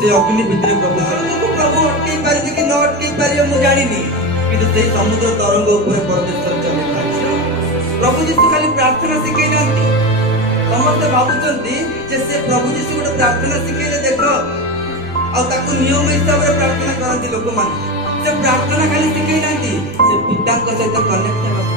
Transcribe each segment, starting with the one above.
से अग्नि भितर प्रभु प्रभु अटकई पारे कि न अटकई पारे मुझे जानी कि से समुद्र तरंग उपर परमेश्वर चले प्रभु जीशु खाली प्रार्थना शिखई ना समस्त भावुंट से प्रभु जीशु गोटे प्रार्थना शिखेले देख आकु नियम हिसाब से प्रार्थना करती लोक मैंने से प्रार्थना खाली शिखई ना से पिता सहित कनेक्ट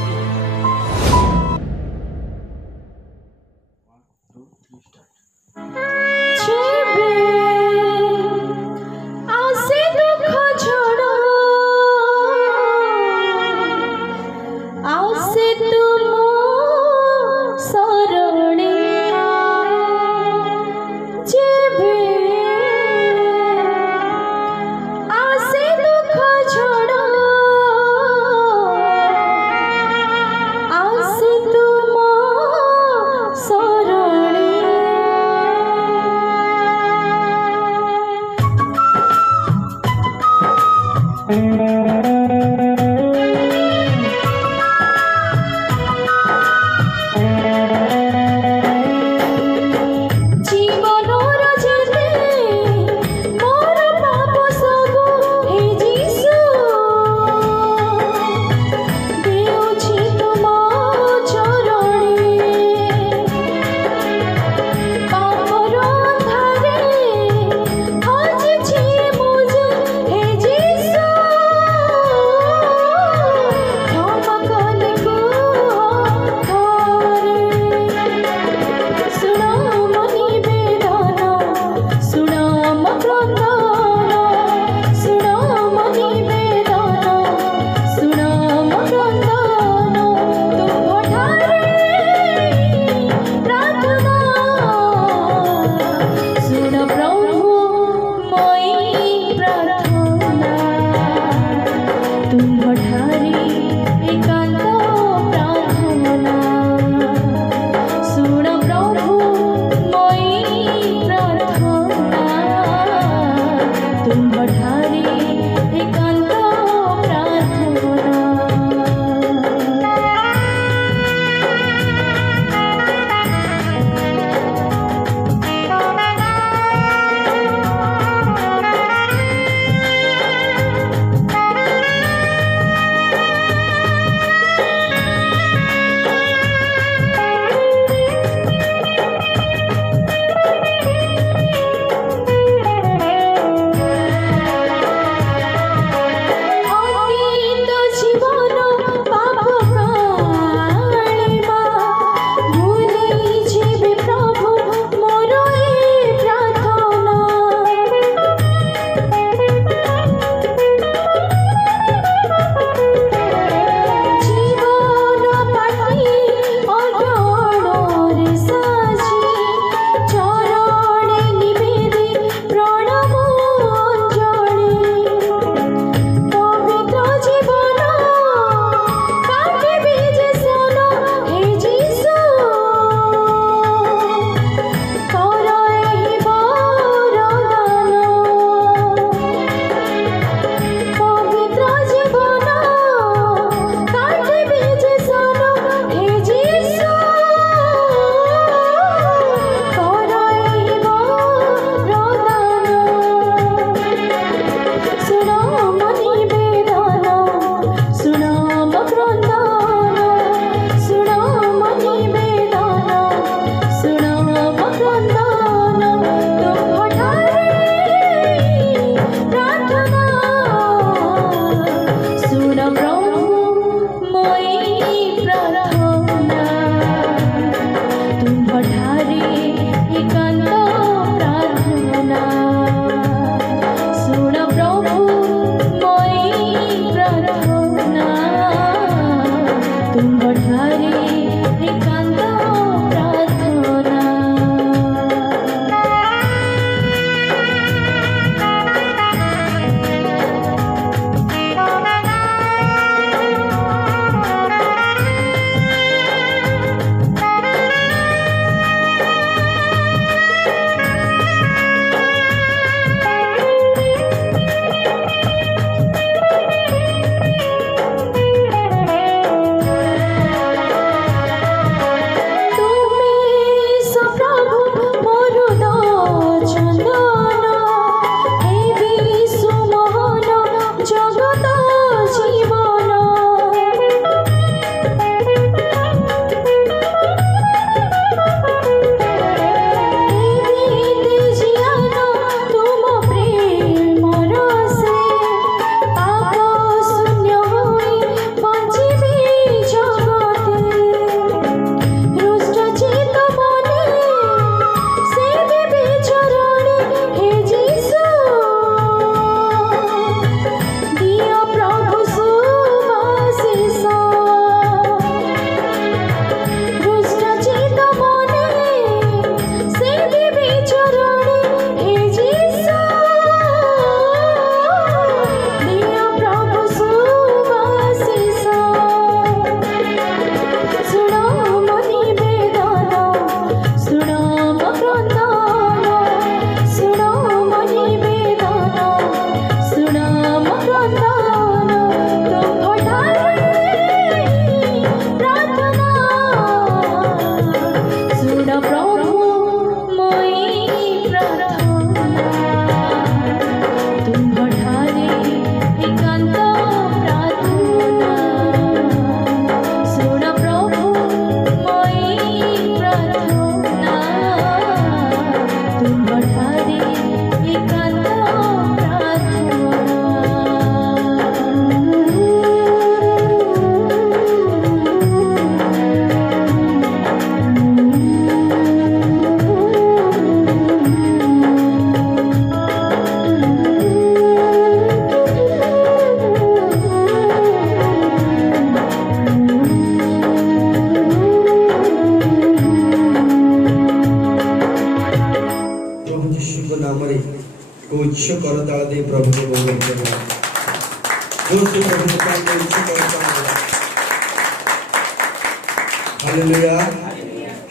हालेलुया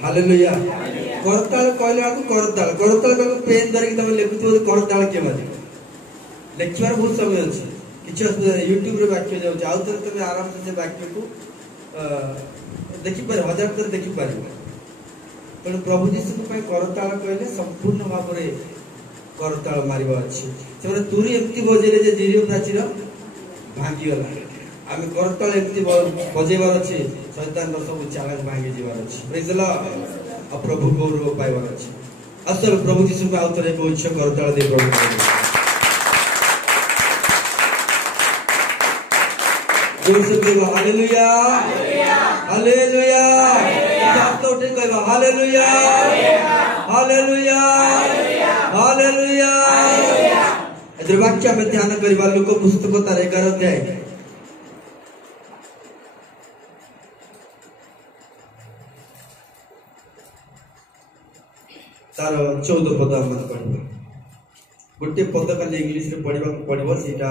हालेलुया करताल कहले आपको करताल करताल को पेन धरिक तुम लिखुथो करताल के माने लेक्चर बहुत समय अछि किछ YouTube रे वाक्य जाउ आउ तर तुम आराम से वाक्य को देखि पर हजार तर देखि पारिबो तेणु प्रभु जीशु को करताल कहले संपूर्ण भाव रे करताल मारिबा अछि से तुरी एमती बजेले जे जीरो प्राचीर भांगी गला आम करताल एमती बजेबार अच्छे शैतान सब चालाक भांगी जीवार अच्छे प्रेज द लॉर्ड आ प्रभु गौरव पाइबार अच्छे असल प्रभु जीशु को आउ थे उच्च करताल दे प्रभु जोरसे कहबा हालेलुया हालेलुया हाथ उठे कहबा हालेलुया हालेलुया हालेलुया एतर वाक्य में ध्यान करबा लोक पुस्तक तार 11 अध्याय तार 14 पद हम पढ़िबा गोटे पद खाली इंग्लिश रे पढ़िबा पड़िबो सेटा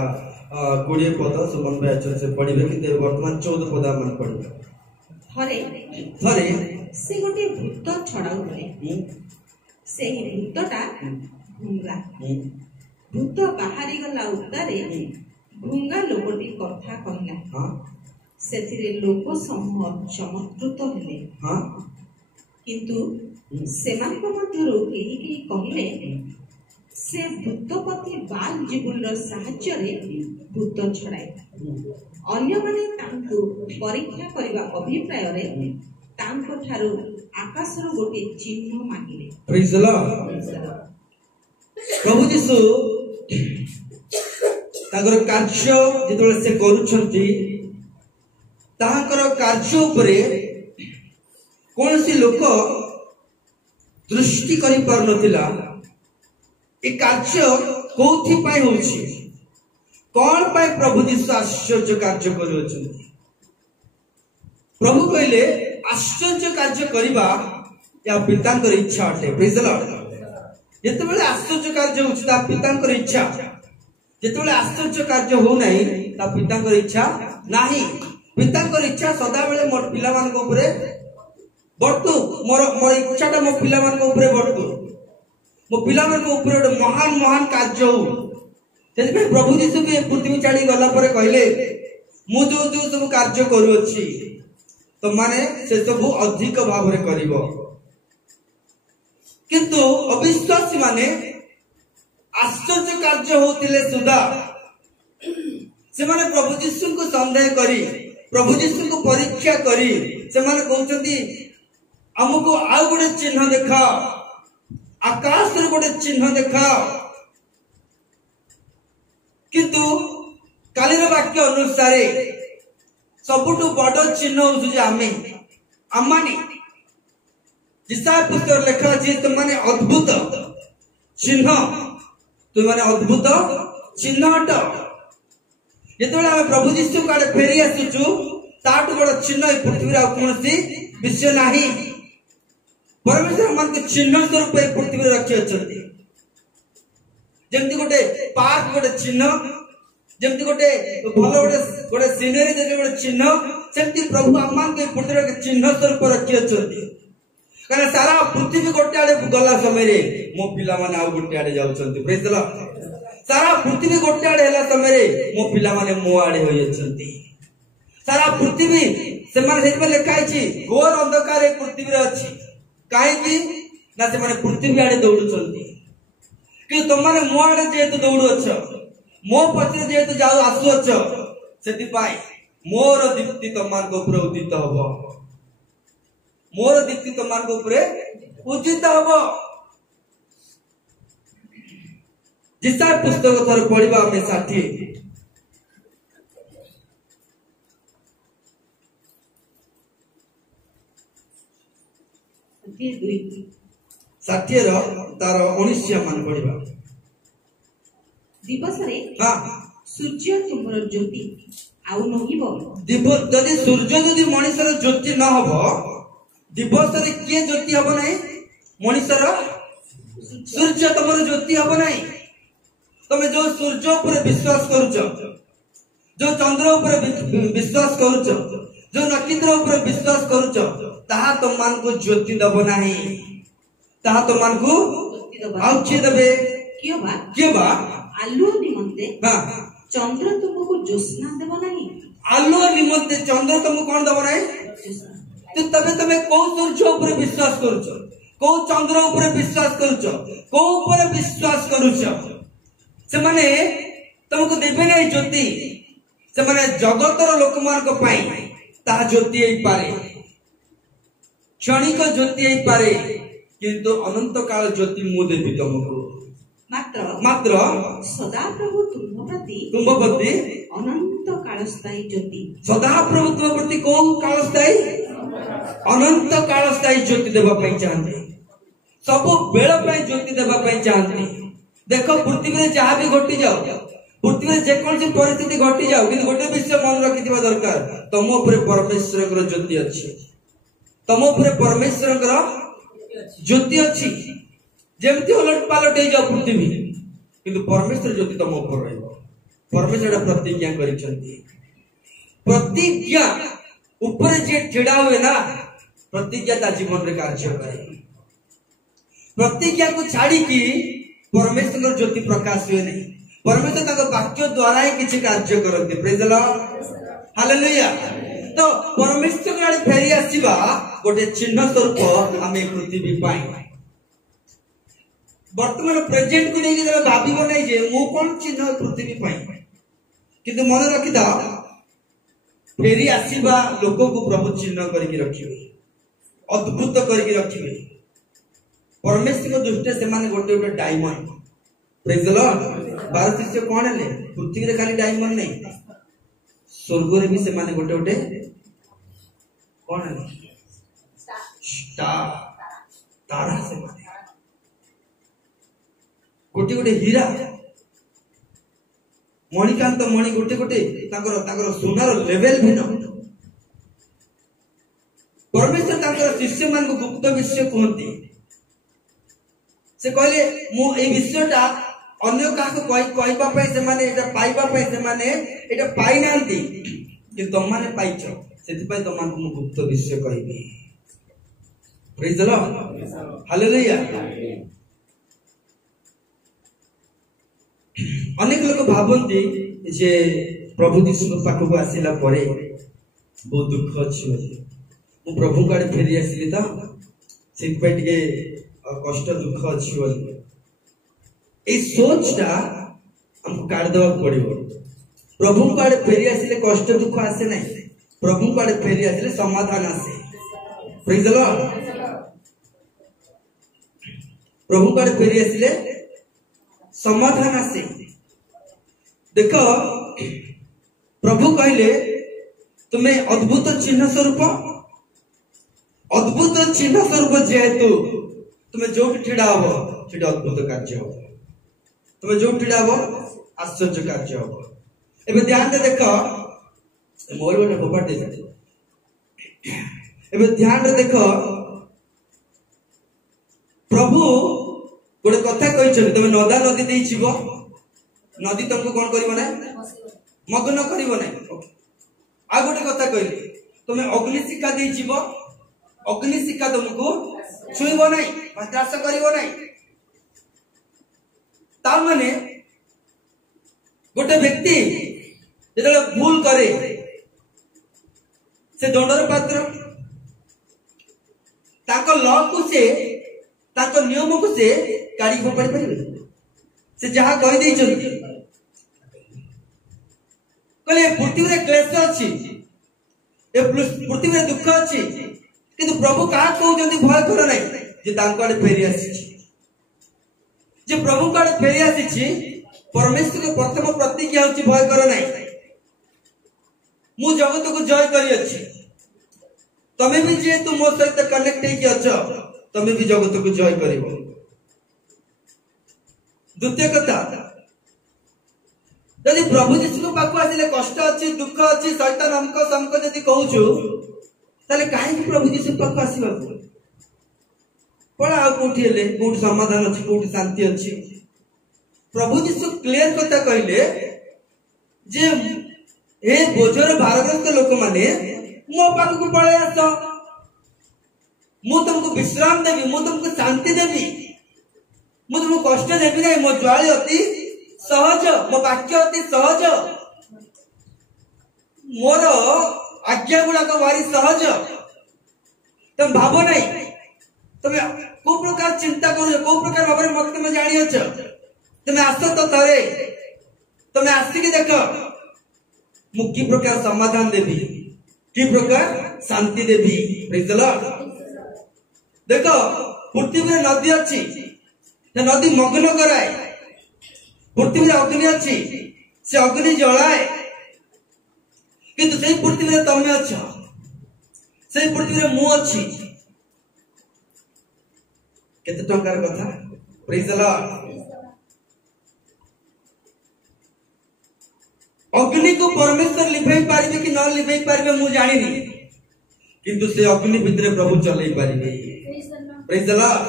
20 पद सुमन भाई अच्छा से पढ़िबे कि वर्तमान 14 पद हम पढ़िबा थरे थरे से गोटे भूत छड़ाउले से भूतटा भुंगा भूत बाहरी गला उतारे भुंगा लोकटी कथा कहला हां सेथिरे लोक समूह चमत्कृत हेले हां किंतु सेमानक मध्यरु केही कहिले से भूतपति बाल जीवनर साहाय्य रे भूत छड़ाए अन्य माने तांकु परीक्षा करबा अभिप्राय रे तांको ठारू आकाशर गोटे चिन्ह मागिले प्रेज द लॉर्ड प्रभु जीशु तागर कार्य जेतले से करूछंती ताहाकर कार्य उपरे कोनसी लोक दृष्टि करि पार नथिला ए कार्य कोथि पाई होछि कोन पाई प्रभु जीशु आश्चर्य कार्य करूछंती प्रभु कहले आश्चर्य कार्य करिबा या पितांकर इच्छा अटे प्रेज द लॉर्ड जेतेबेले आश्चर्य कार्य होछि ता पितांकर इच्छा जेतेबेले आश्चर्य कार्य हो नाही ता पितांकर इच्छा नाही पितांकर इच्छा सदा बेले मोर पिला मान को ऊपर बर्तु मोर मोर इच्छाटा मो पिला मान को ऊपर बर्तु मो पिला मान को ऊपर महान महान कार्य हो सेति प्रभु जीशु के पृथ्वी छाड़ी गला पर कहले मु जो जो सब कार्य करू अछि तो माने से सब अधिक भाव रे करिवो किंतु अविश्वासी माने आश्चर्य कार्य होतिले सुधा से माने प्रभु जीशु को संदेह करी प्रभु जीशु को परीक्षा करी से माने कहउचंती हमको आउ गोटे चिन्ह देखा आकाश रे गोटे चिन्ह देखा किंतु कालीर वाक्य अनुसार सबुठु बड़ चिन्ह होउछु जे आम्माने जिसा पुस्तक लेखा अछि तुमने अद्भुत चिन्ह तुमने अद्भुत चिन्ह हट जेतबेला हम प्रभु जीशु काडे फेरी आसुछु ताटु बड़ चिन्ह ए पृथ्वी रा कोनसी विषय नाही परमेश्वर मन के चिन्ह स्वरूप ए पृथ्वी रे रखि अछंती जेमति गोटे पार्क गोटे चिन्ह जेमति गोटे भलो गोटे सीनरी देले गोटे चिन्ह सेमति प्रभु आमान के पृथ्वी रे चिन्ह स्वरूप रखि अछंती कारण सारा पृथ्वी गोटे आडे गला समय रे मो पिला माने आ गोटे आडे जाउछंती प्रेज द लॉर्ड सारा पृथ्वी गोटे आडे हला समय रे मो पिला माने मो आडे होय अछंती सारा पृथ्वी से माने सेत में लिखा अछि घोर अंधकार ए पृथ्वी रे अछि काहे कि ना से माने पृथ्वी आडे दौडुछंती कि तुम माने मो आडे जेतु दौडु अछ मो पछरे जेतु जाउ आसु अछ सेति पाई मोर दीप्ति तमान को ऊपर उदित हबो मोर दीप्ति तमान को ऊपर उदित हबो जिसा पुस्तक थर पढ़िबा हमें 60 रो तार 19 मान पढ़िबा दिवस रे हां सूर्य तुमरो ज्योति आउ नहिबो दिवस जदि सूर्य जदि मनुष्यर ज्योति न हबो दिवस रे के ज्योति हबो नै मनुष्यर सूर्य तमरो ज्योति हबो नै तमे जो सूर्य ऊपर विश्वास करूछ जो चंद्र ऊपर विश्वास करुच, जो नक्षत्र ऊपर विश्वास करुच, ताहा तुम मान को ज्योति दब नाही, ताहा तुम मान को आउ किए देबे किए बा आलुओ निमंते हां चंद्र तुमको ज्योत्स्ना देव नहीं, आलुओ निमंते चंद्र तुमको कौन दब नाही। तो तबे तमे को सूर्य ऊपर विश्वास करुच, को चंद्र ऊपर विश्वास करुच, को ऊपर विश्वास करुच, से माने तुमको देबे नहीं ज्योति, से माने जगतर लोक मान को पाई ता ज्योति ही पारे, क्षणिक ज्योति ही पारे, किंतु अनंत काल ज्योति मु देबी तुमको। मात्र सदा प्रभु तुम प्रति अनंत काल स्थायी ज्योति, सदा प्रभु तुम प्रति को काल स्थायी अनंत काल स्थायी ज्योति देबा पई चाहते, सब बेल पई ज्योति देबा पई चाहते। देखो पृथ्वी रे जहा भी घटी जाओ, पृथ्वी रे जे कोन सी परिस्थिति घटी जाओ, किंतु गोटे विषय मन रखिथिबा दरकार, तम ऊपर परमेश्वर कर ज्योति अछि, तम ऊपर परमेश्वर कर ज्योति अछि। जेमती उलट पालट हो जाओ पृथ्वी, किंतु परमेश्वर ज्योति तुम ऊपर रहइबो। परमेश्वर प्रतिज्ञा करिसंती, प्रतिज्ञा ऊपर जे छिड़ा हुए ना, प्रतिज्ञा ता जीवन रे कार्य करे। प्रतिज्ञा को छाड़ी की परमेश्वर ज्योति प्रकाश हुए नहीं, परमेश्वर ताको वाक्य द्वारा ही किछि कार्य करते। Praise the lord, hallelujah. तो परमेश्वर आड़े फेरी आसीबा गोटे चिन्ह स्वरूप आमे पृथ्वी पाई। वर्तमान प्रेजेंट को नहीं जब भाबिबो नहीं जे मो कोन चिन्ह पृथ्वी पाई, किंतु मन रखि दा फेरी आसीबा लोक को प्रभु चिन्ह करके रखिबे, अद्भुत करके रखिबे। परमेश्वर दृष्टि से माने गोटे गोटे डायमंड। Praise the Lord. 12 शिष्य कोन ले पृथ्वी रे खाली डायमंड नहीं, स्वर्ग रे भी से माने गोटे गोटे कोन ले स्टार, तारा से माने गोटे गोटे हीरा, मणिकांत मणि गोटे गोटे ताकर ताकर सोनार लेवल भिन्न। परमेश्वर ताकर शिष्य मान को गुप्त विषय कहती, से कहले मु ए विषयटा अन्य काको कहबा पई से माने एटा पाइबा पई से माने एटा पाई नांती, कि तुम माने पाइछो, सेति पई तुम मान को मु गुप्त विषय कहबी। Praise the lord, hallelujah. अनेक लोग भावती जे प्रभु यीशु पाखक आसिला परे बहुत दुख अछि, मु प्रभु काडे फेरी आसिली त सेति पई टिके कष्ट दुख अछि बोली ए सोचटा हमको काट देवा पड़िबो। प्रभु काडे फेरी आसिले कष्ट दुख आसे नै, प्रभु काडे फेरी आसिले समाधान आसे। Praise the Lord. प्रभु काडे फेरी आसिले समाधान आसे। देखो प्रभु कहले तुम्हें अद्भुत चिन्ह स्वरूप, अद्भुत चिन्ह स्वरूप जेहेतु तुम्हें जो ठिड़ा हो से अद्भुत कार्य हो, तुम्हें जो ठिड़ा हो आश्चर्य कार्य हो। एबे ध्यान दे देखो मोर गोटे फोपाट दे, एबे ध्यान दे देखो प्रभु गोटे कथा कहिछन, तुम नदा नदी दे जीव, नदी तुमको कौन करिवो ना मग्न करिवो ना। आ गोटे कथा कहले तुम अग्निशिखा दे जीव, अग्निशिखा तुमको छुईबो नहीं, स्पर्श करिवो नहीं। तार माने गोटे व्यक्ति जेतले भूल करे से दंडर पात्र, ताको लॉ को से ताको नियम को से काढ़ी फोपाड़ी परिबे। से जहा कहि दै छथि कहले पृथ्वी रे क्लेश अछि, ए पृथ्वी रे दुख अछि, किंतु प्रभु का कहउजंती भय कर नै जे तांको आडे फेरी आसी, जे प्रभु का आडे फेरी आसी। परमेश्वर के प्रथम प्रतिज्ञा होछि भय कर नै, मु जगत को जय करी अछि। तमे भी जे तुम मो सहित कनेक्ट हे कि अछ, तमे भी जगत को जय करिवो। द्वितीय कथा, यदि प्रभु यीशु पाखु आसिले कष्ट अछि, दुख अछि, शैतान हमको संको यदि कहउछु, ताले काहे प्रभु यीशु पाखु आसीबा पड़ा कोठी हेले कोठी समाधान अछि, कोठी शांति अछि। प्रभु यीशु क्लियर कथा कहले जे हे बोझर भारग्रस्त लोक माने मो पाखक पळे आस, मु तुमको विश्राम देवी, मु तुमको शांति देवी, मु तुमको कष्ट देवी नहीं। मो ज्वाली अति सहज, मो वाक्य अति सहज, मोर आज्ञा गुड़ाक भारी सहज। तुम भाव नहीं तुम को प्रकार चिंता कर, को प्रकार भाव मत तुम जानी अच, तुम आस तो थे, तुम आसिक देख मु कि प्रकार समाधान देवी, कि प्रकार शांति देवी। Praise the lord. देखो पृथ्वी में नदी अच्छी, नदी मग्न कराए, पृथ्वी में अग्नि अच्छी, से अग्नि जलाए, किंतु से पृथ्वी में तमे अच्छ, से पृथ्वी में मु अच्छी। केते टंकार कथा। Praise the Lord. अग्नि को परमेश्वर लिभाई पारिबे कि न लिभाई पारिबे मु जानिनी, किंतु से अग्नि भितरे प्रभु चलै पारिबे। Praise the lord.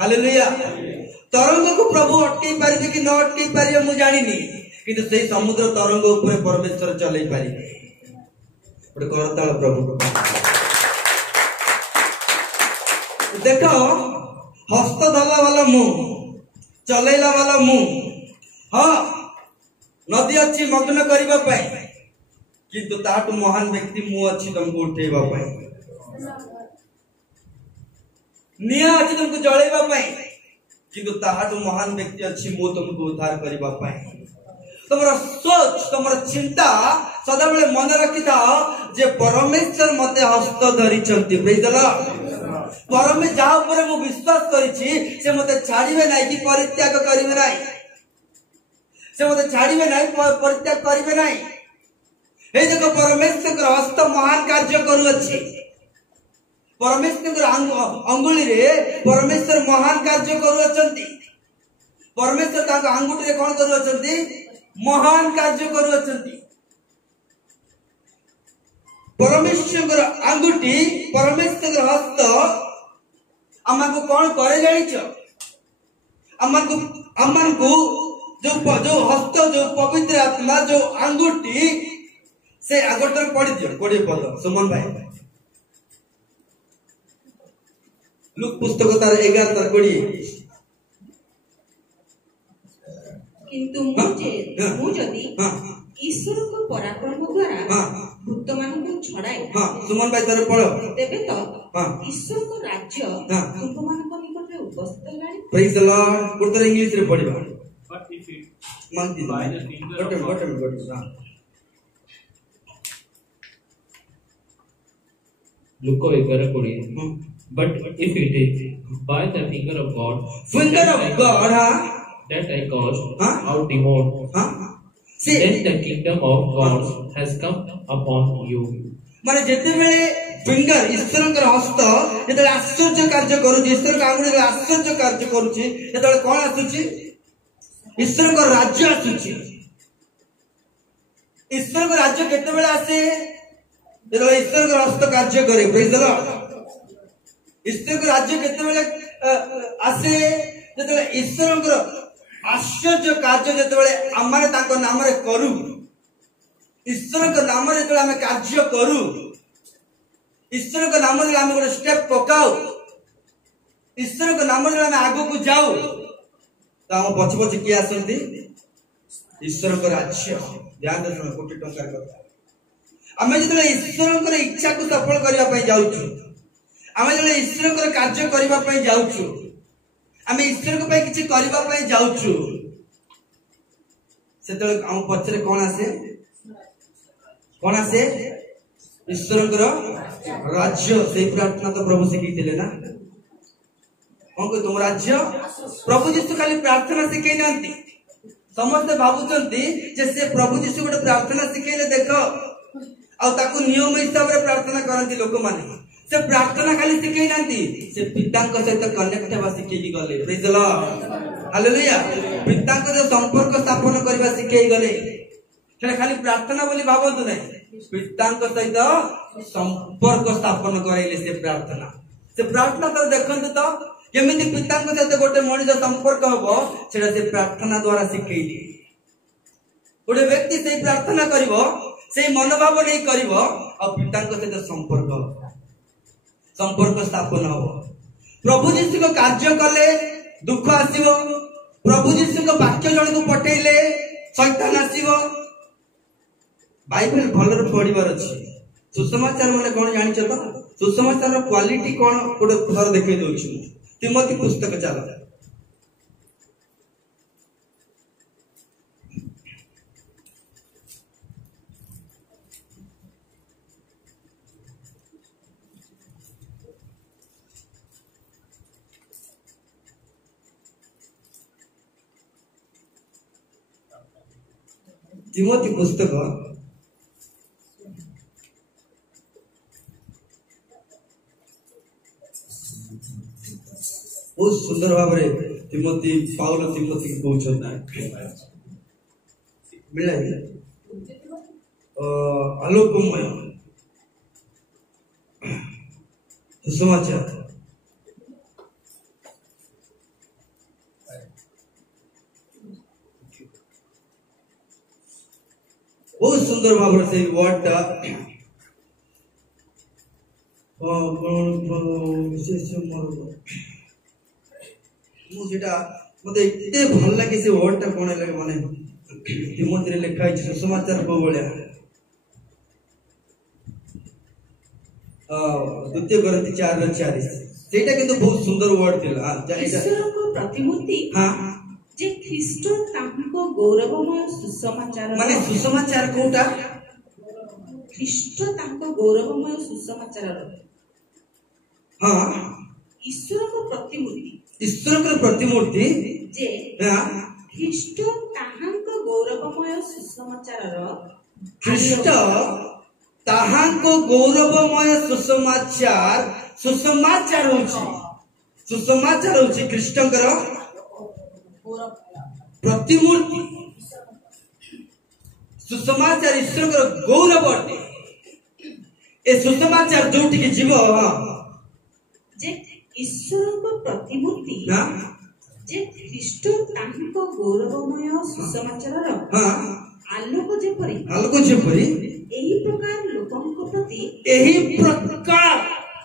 हालेलुया। तरंग को प्रभु अटकै पारिबे कि न अटकै पारिबे मु जानिनी, किंतु से समुद्र तरंग ऊपर परमेश्वर चलै पारिबे। गोटे करताल प्रभु। देखो हस्त धरला वाला मु, चलैला वाला मु। हाँ नदी अच्छी मग्न करबा पाई, किंतु ताटू महान व्यक्ति मु अच्छी तुमको उठेबा पाई, निया अच्छी तुमको जळेबा पाई, किंतु ताटू महान व्यक्ति अच्छी मु तुमको उद्धार करबा पाई। तुमरा सोच, तुमरा चिंता सदाबेले मन रखि थाओ जे परमेश्वर मते हस्त धरि चंती। Praise the lord. परमे जा ऊपर मु विश्वास करिछि से मते छाड़िबे नाही कि परित्याग करिबे नाही, से मते छाड़िबे नाही, परित्याग करिबे नाही। हे देखो परमेश्वर हस्त महान कार्य करूअछि, परमेश्वर अंगुली रे परमेश्वर महान कार्य करूअछंती। परमेश्वर ताको अंगुठी रे कोन करूअछंती? महान कार्य करूअछंती। परमेश्वर अंगुठी, परमेश्वर हस्त हमको कौन करे जानिछ? हमको जो हस्त, जो पवित्र आत्मा, जो अंगुठी, से आगोटर पढ़ी दियो 20 पद। सुमन भाई लुक पुस्तक तार 11:20। किंतु मु जदि ईश्वर को पराक्रम द्वारा भूत मानक छड़ाए, सुमन भाई तार पढ़ो, तेबे तो ईश्वर को राज्य तुम मानक निकट रे उपस्थित हेलानी। Praise the lord. Good English रे पढ़िबा। But if it मानती by the finger of God, Luke 11:20. But if it is by the finger of God, that I cast out demons, then the kingdom of God has come upon you. माने जेते बेले finger ईश्वरकर हस्त जेते आश्चर्य कार्य करूची, ईश्वर का आंगुली आश्चर्य कार्य करूची, जेते कोन आसुची? ईश्वर को राज्य आसुची। ईश्वर को राज्य केते बेले आसे? जेते ईश्वर को हस्त कार्य करे। Praise the Lord. ईश्वर को राज्य केते बेले आसे? जेते ईश्वर को आश्चर्य कार्य जेते बेले आमाने ताको नाम रे करू, ईश्वर को नाम रे जेते हमें कार्य करू, ईश्वर को नाम रे हमें गोटे स्टेप पकाऊ, ईश्वर को नाम रे हमें आगो को जाऊ, तो हम पछ पछ किए आसती? ईश्वर को राज्य। ध्यान दे सुनो, कोटी टंकार कथा। आमे जते ईश्वर को इच्छा को सफल करिया पई जाउछु, आमे जते ईश्वर को कार्य करिवा पई जाउछु, आमे ईश्वर को पई किछि करिवा पई जाउछु, सेते हम पछरे कोन आसे? कोन आसे? ईश्वर को राज्य। से प्रार्थना तो प्रभु सिखैथिले ना, को तुम राज्य। प्रभु जीशु खाली प्रार्थना शिखै नांती। समस्त भाबुचंती जे से प्रभु जीशु गोटे प्रार्थना शिखैले देख आ ताकू नियम हिसाब रे प्रार्थना करंती लोक माने। से प्रार्थना खाली शिखै नांती, से पितांक सहित कनेक्ट हेबा शिखै गले। Praise the lord. हालेलुया। पितांक जो संपर्क स्थापन करबा शिखै गले। से खाली प्रार्थना बोली भाबंतु नै, पितांक सहित संपर्क स्थापन करैले से प्रार्थना। से प्रार्थना तो देखंतु तो केमिति पितांक सहित गोटे मनुष्य संपर्क हबो, सेटा से प्रार्थना द्वारा शिखैली। गोटे व्यक्ति से प्रार्थना करिवो, से मनोभाव नहीं करिवो और पिता सहित संपर्क स्थापन हो। प्रभु जीशु को कार्य कले दुख आसीबो, प्रभु जीशु को वाक्य जन को पठेले शैतान आसीबो। बाइबल भलर पढ़िबार अछि। सुसमाचार माने कोन जानि छ त? सुसमाचार रो क्वालिटी कोन गोटे थर देखै दोछु। तिमोथी पुस्तक चला तिमोथी पुस्तक बहुत सुंदर भाव तिमोथी पाउल तिमोथी मिला आलोकमय सुसमाचार बहुत सुंदर भाव से वर्डटा मत एते भल लगे से वर्डटा कौन लगे माने तिमोथी लिखा है सुसमाचार को भलिया द्वितीय कोरिन्थी 4:40 सेटा किंतु बहुत सुंदर वर्ड थिला। ईश्वर को प्रतिमूर्ति हां जे ख्रीष्ट तांको गौरवमय सुसमाचार माने सुसमाचार कोटा ख्रीष्ट तांको गौरवमय सुसमाचार हां ईश्वर को प्रतिमूर्ति जे ख्रीष्ट ताहांको गौरवमय सुसमाचार ख्रीष्ट ताहांको गौरवमय सुसमाचार होची ख्रीष्टकर प्रतिमूर्ति सुसमाचार ईश्वर गौरव अटे। ए सुसमाचार जोटी के जीव जे ईश्वर को प्रतिमूर्ति जे ख्रीष्ट तांको गौरवमय सुसमाचार आलोक जेपरी एही प्रकार लोकंको प्रति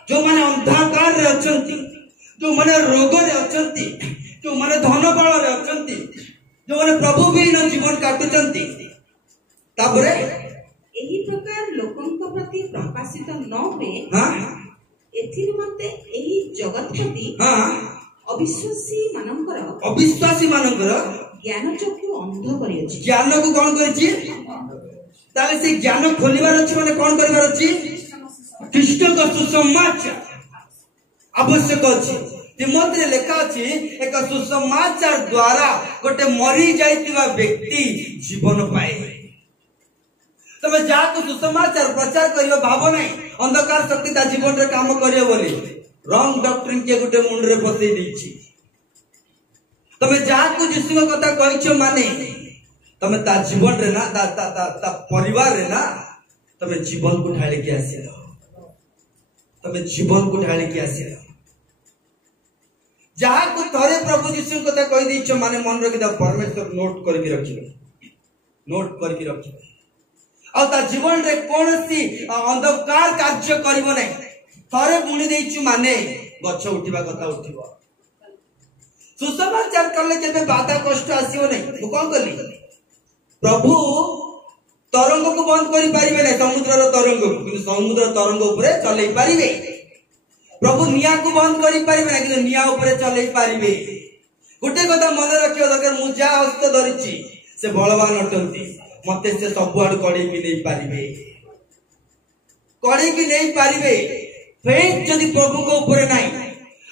जो माने अंधकार रे अछंती, जो माने रोग रे अछंती, जो माने धन बल रे अछंती, जो माने प्रभु बिना जीवन काटुचंती तापरे एही प्रकार लोकंको प्रति प्रकाशित न हुए एथि मते एही जगतपति अविश्वासी मानकर ज्ञान चक्षु अंध करि अछि। ज्ञान को कोन करछि ताले से ज्ञान खोलिबार अछि माने कोन करिबार अछि ख्रीष्ट को सुसमाचार आवश्यक अछि। तिमोथी रे लेखा अछि एक सुसमाचार द्वारा गोटे मरि जाइतिबा व्यक्ति जीवन पाए। तबे जाको सुसमाचार प्रचार करियो भाव नै अंधकार शक्ति ता जीवन रे काम करियो बोली रॉन्ग डॉक्ट्रिन के गोटे मुंड रे बसै दैछि। तबे जाको यीशु को कथा कहिछो माने तमे ता जीवन रे ना ता परिवार रे ना तमे जीवन को ढाली के आसिलो, तमे जीवन को ढाली के आसिलो। जाको थरे प्रभु यीशु को कथा कहि दैछो माने मन रखि दा परमेश्वर नोट करके रखिलो आ ता जीवन रे कोनसी अंधकार कार्य करिवो नै। थरे बुणी देइछु माने गछ उठिबा कथा उठिबो। सुसमाचार करले केबे बाधा कष्ट आसीबो नै। मु कोन करली प्रभु तरंग को बंद करि पारिबे नै, समुद्र रो तरंग को, किंतु समुद्र तरंग ऊपर चलै पारिबे। प्रभु निया को बंद करि पारिबे नै, किंतु निया ऊपर चलै पारिबे। गोटे कथा मन रखियो दरकार मु जा हस्त धरिछि से बलवान अटंती, मते से सब आड़ कड़े की नहीं पारिबे। फेथ जदि प्रभु को ऊपर नाही,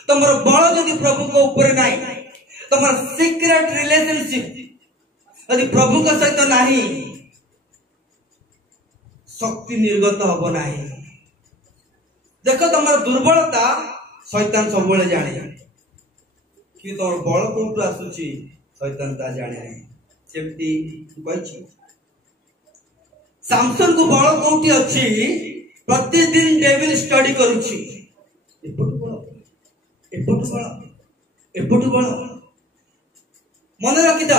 तमर बल जदि प्रभु को ऊपर नाही, तमर सीक्रेट रिलेशनशिप यदि प्रभु का सहित नाही, शक्ति निर्गत हबो नाही। देखो तमर दुर्बलता शैतान सब बेले जाने कि तमर बल कोठु आसुची शैतान ता जाने नाही। सेमती कहछि सामसन को बल कोठी अछि, प्रतिदिन डेविल स्टडी करूछि। एपटु बल मन रखि द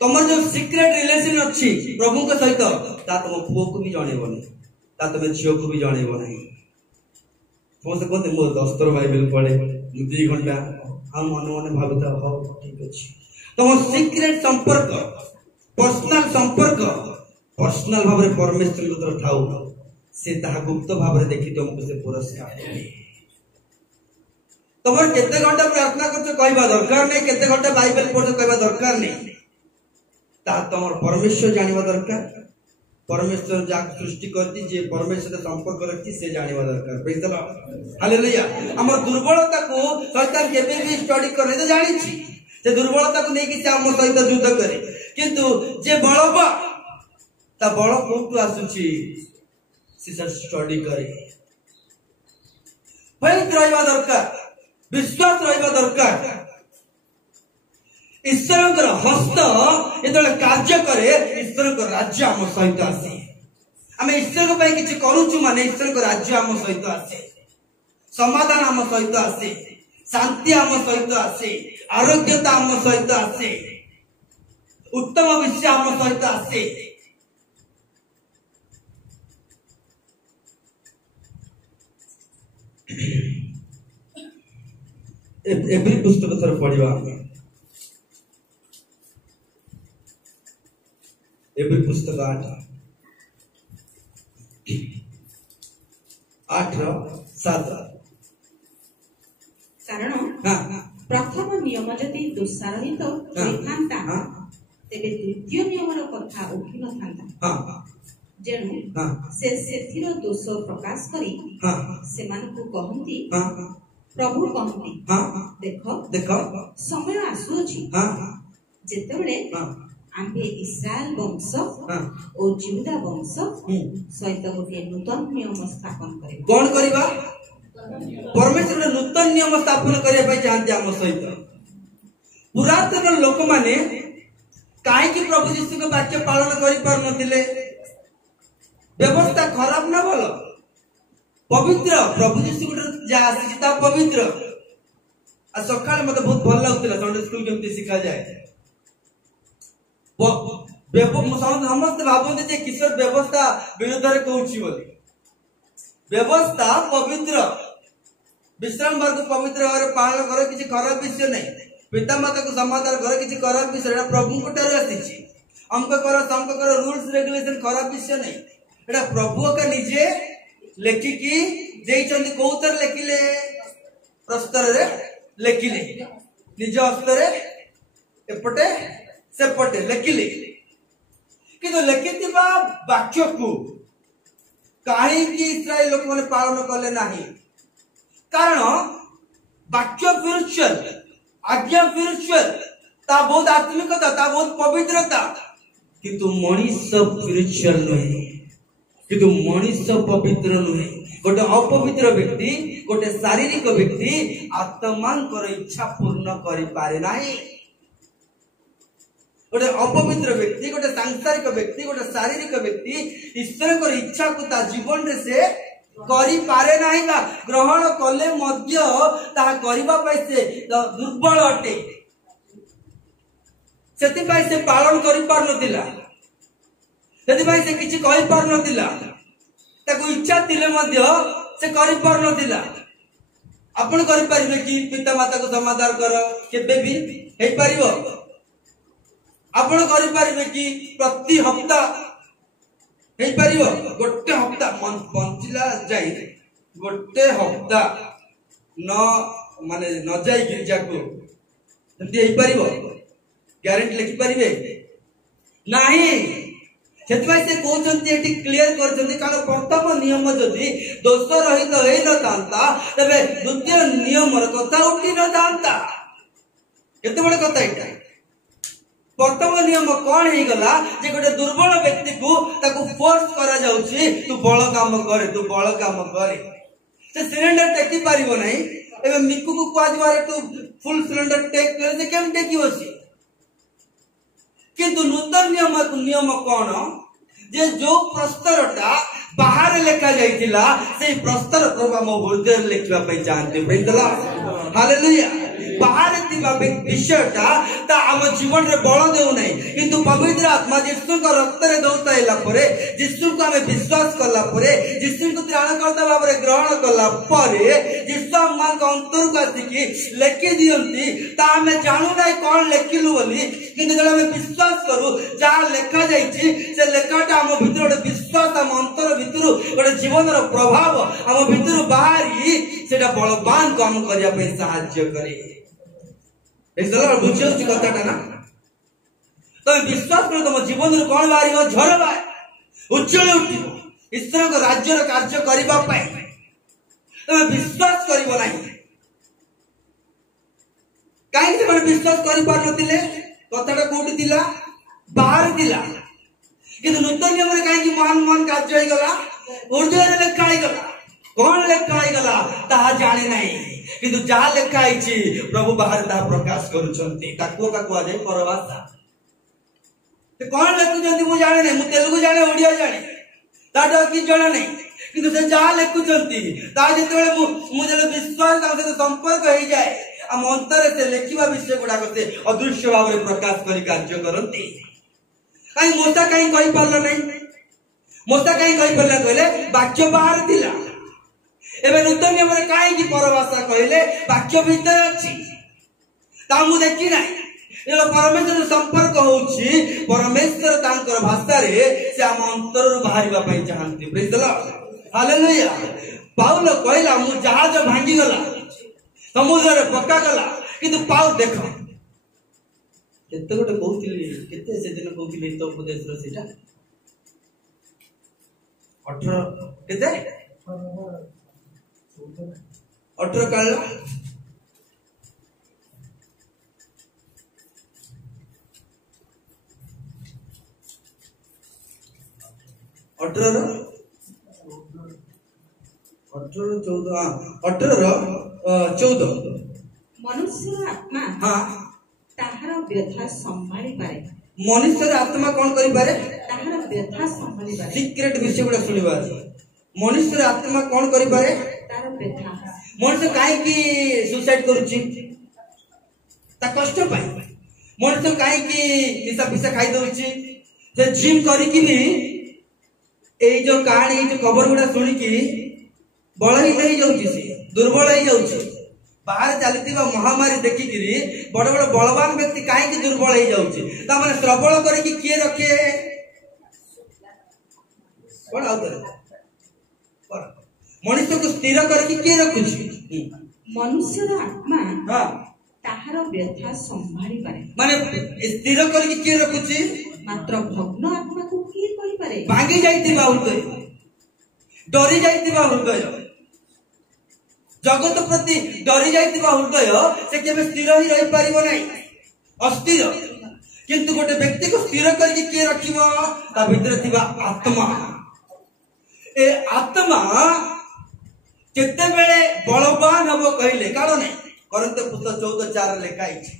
तुम जो सिक्रेट रिलेशन अच्छी प्रभु के सहित ता तुम पुओ को भी जणेबनी ता तुम झील को भी जणेब नहीं। समस्त कहते मो 10 बाइबल पढ़े 2 घंटा हम मन मन भावता हो ठीक अच्छे तुम सिक्रेट संपर्क पर्सनल संपर्क पर्सनल भाव में परमेश्वर ठाऊ से ताहा गुप्त भाव में देखी तुमको से पुरस्कार तुम केते घंटा प्रार्थना कर कहवा दरकार नहीं केते घंटा बाइबल पढ़ कहवा दरकार नहीं ता तुम परमेश्वर जानवा दरकार परमेश्वर जाक सृष्टि करती जे परमेश्वर संपर्क रखती से जानवा दरकार प्रेज द लॉर्ड हालेलुया। हमर दुर्बलता को शैतान केबे भी स्टडी करले तो जानि छी से दुर्बलता को नहीं कि से हम सहित युद्ध करे किंतु जे बळबा ता बळ कोठु आसुची से स्टडी करे फेथ रहबा दरकार विश्वास रहबा दरकार ईश्वर हस्त जो कार्य करे ईश्वर राज्य आम सहित आसे आम ईश्वर किसी करुचु माने ईश्वर राज्य आम सहित आसे समाधान आम सहित आसे शांति आम सहित आसे आरोग्यता आम सहित आसे उत्तम विषय आम सहित आसे। एवरी पुस्तक थोड़ा पढ़ा एवरी पुस्तक 8:7 कारण प्रथम नियम जदि दोषारहित होइथांता तेबे द्वितीय नियमर कथा उठी नथांता जेणु से सेथिर दोष प्रकाश करी सेमानकु कहंती प्रभु कहंती देख समय आसुअछि जेतेबेले आम्भे इस्राएल वंश और जिहुदा वंश सहित गोटे नूतन नियम स्थापन करे कौन करिबा परमेश्वर नूतन नियम स्थापन करिया पई चाहते हम सहित पुरातन लोक माने काहे कि प्रभु यीशु के वाक्य पालन करि पार नथिले व्यवस्था खराब ना भलो पवित्र प्रभु यीशु के जा आसी ता पवित्र आ सकाळ मते बहुत भल लागुतला संडे स्कूल केमती सिखा जाए समस्त भावते जे किशोर व्यवस्था विरुद्ध कहूँ व्यवस्था पवित्र विश्राम वर्ग पवित्र भाव पालन कर किसी खराब विषय नहीं पिता माता को समाधान कर किसी खराब विषय प्रभु आसी अंक कर रूल्स रेगुलेशन खराब विषय नहीं एटा प्रभु का निजे लेखिकी देइचंदी कोउतर लेखिले प्रस्तर रे लेखिले निज हस्तर एपटे सेपटे लेखिले किंतु लेखिथिबा वाक्य को काहे कि इस्राएल लोक माने पालन करले नाही कारण वाक्य स्पिरिचुअल आज्ञा स्पिरिचुअल ता बहुत आत्मिकता ता बहुत पवित्रता किंतु मनीष स्पिरिचुअल नहीं किंतु मनीष पवित्र नहीं गोटे अपवित्र व्यक्ति गोटे शारीरिक व्यक्ति आत्मांकर इच्छा पूर्ण करि पारे नाही गोटे अपवित्र व्यक्ति गोटे सांसारिक व्यक्ति गोटे शारीरिक व्यक्ति ईश्वर को इच्छा को ता जीवन रे से करि पारे नाही बा ग्रहण कले मध्य ता करिबा पई से दुर्बल अटे सेति पई से पालन करि पार नथिला सेति पई से किछि कहि पार नथिला ताको इच्छा थिले मध्य से करि पार नथिला आपण करि परिबे कि पिता माता को समाधान कर केबे भी हे परिबो आपण करि परिबे कि प्रति हफ्ता हे परिबो गोटे हफ्ता पंचिला जाई गोटे हफ्ता न माने न जाई गिरजा को जंती हे परिबो ग्यारंटी लिखि परिबे नाही सेतबाई से कहउचंती एटी क्लियर करचंती कारण प्रथम नियम जदि दोष रहित हेइ न तांता तबे द्वितीय नियम र कथा उठी न तांता केते बड़ कथा एटा प्रथम नियम कौन ही गला जे गोटे दुर्बल व्यक्ति को ताको फोर्स करा जाउची तू बळ काम करे से सिलेंडर टेकी पारिबो नाही एबे मिकु को क्वाजवारे तू फुल सिलेंडर टेक करे जे केम टेकी होसी किंतु नूतन नियम कौन जे जो प्रस्तरटा बाहर लेखा जाइतिला से प्रस्तर प्रभु मो हृदय लेखिबा पई जानते प्रेज द लॉर्ड हालेलुया बाहर विषयटा ता आम जीवन रे बल देउ नै किंतु पवित्र आत्मा यीशु को रक्त रे दौताइला परे यीशु को हमें विश्वास करला परे यीशु को त्राणकर्ता भाव रे ग्रहण करला परे यीशु मान को अंतर को आसिकी लेखि दियंती ता हमें जानू नै कोन लेखिलु बोली किंतु जब हमें विश्वास करू जहाँ लेखा जाइछि से लेखाटा आम भितर गोटे विश्वास आम अंतर भितर गोटे जीवन रो प्रभाव आम भितर बाहरी सेटा बलवान को हम करिया पे सहायता करे इसला बुझियो छि कथाटा ना तो विश्वास कर तुम जीवन रो कोन बाहरी झर बाहर उज्जवल उठिबो ईश्वर को राज्य रो कार्य करिबा पई तुम विश्वास करिबो नाही काहे से विश्वास करि पार नथिले कथाटा कोठी दिला बाहर दिला किंतु नूतन नियम रे काहे कि महान महान कार्य होई गला उर्दू रे लेखा होई गला कोन लेखा होई गला ताहा जाने नाही किंतु जा लेखा आइछि प्रभु बाहर ता प्रकाश करूछंती ताको का कुआ जाय परवासा ते कोन लेखु जंती मु जाने नाही मु तेलुगु जाने ओडिया जाने ताडो कि जणा नाही किंतु से जा लेखु जंती ता जेतेबेले मु जले विश्वास ता से संपर्क होई जाय आ अंतर से लेखिबा विषय गुडा करते अदृश्य भाव रे प्रकाश करी कार्य करंती काई मोसा काई कहि पारला नाही मोसा काई कहि पारला कहले वाक्य बाहर दिला एबे नूतन नियम रे काई कि परभाषा कहले वाक्य भीतर अछि ता मु देखि नाही एलो परमेश्वर संपर्क होछि परमेश्वर तांकर भाषा रे से हम अंतर रो बाहरिबा पई चाहंती प्रेज द लॉर्ड हालेलुया पाउल कहला मु जहाज भांगी गला समुद्र रे पक्का गला किंतु पाउ देख केते गोटे कहउतिली केते से दिन कहउतिली तो उपदेश रो सेटा 18 केते 18 काल 14 मनुष्य आत्मा ताहार व्यथा संभाली पारे मनुष्य आत्मा कौन करि पारे ताहार व्यथा संभाली पारे सीक्रेट विषय गुडा सुनिबा मनुष्य आत्मा कौन करि पारे तार व्यथा मनुष्य काहे की सुसाइड करूची ता कष्ट पाई मनुष्य काहे की निशा पिसा खाई दउची से जिम करी कि भी ए जो कहानी जो खबर गुडा सुनी कि बळ ही नहीं जाउची से दुर्बल ही जाउची बाहर चलतीबा महामारी देखि किरी बड़ बड़ बलवान व्यक्ति काहे की दुर्बल ही जाउची ता माने प्रबल करी कि के रखे कोन आउतरे मनुष्य को स्थिर करके के रखुची मनुष्य आत्मा हां ताहार व्यथा संभाली पारे माने स्थिर करके के रखुची मात्र भग्न आत्मा को के कहि पारे भांगी जाइतिबा हृदय डरी जाइतिबा हृदय जगत प्रति डरी जाइतिबा हृदय से केबे स्थिर ही रहि परिबो नै अस्थिर किंतु गोटे व्यक्ति को स्थिर करके के रखिबो ता भीतर थिबा आत्मा ए आत्मा केते बेले बलवान हबो कहले कारण नै करंत पुस्तक 14:4 लेखा अछि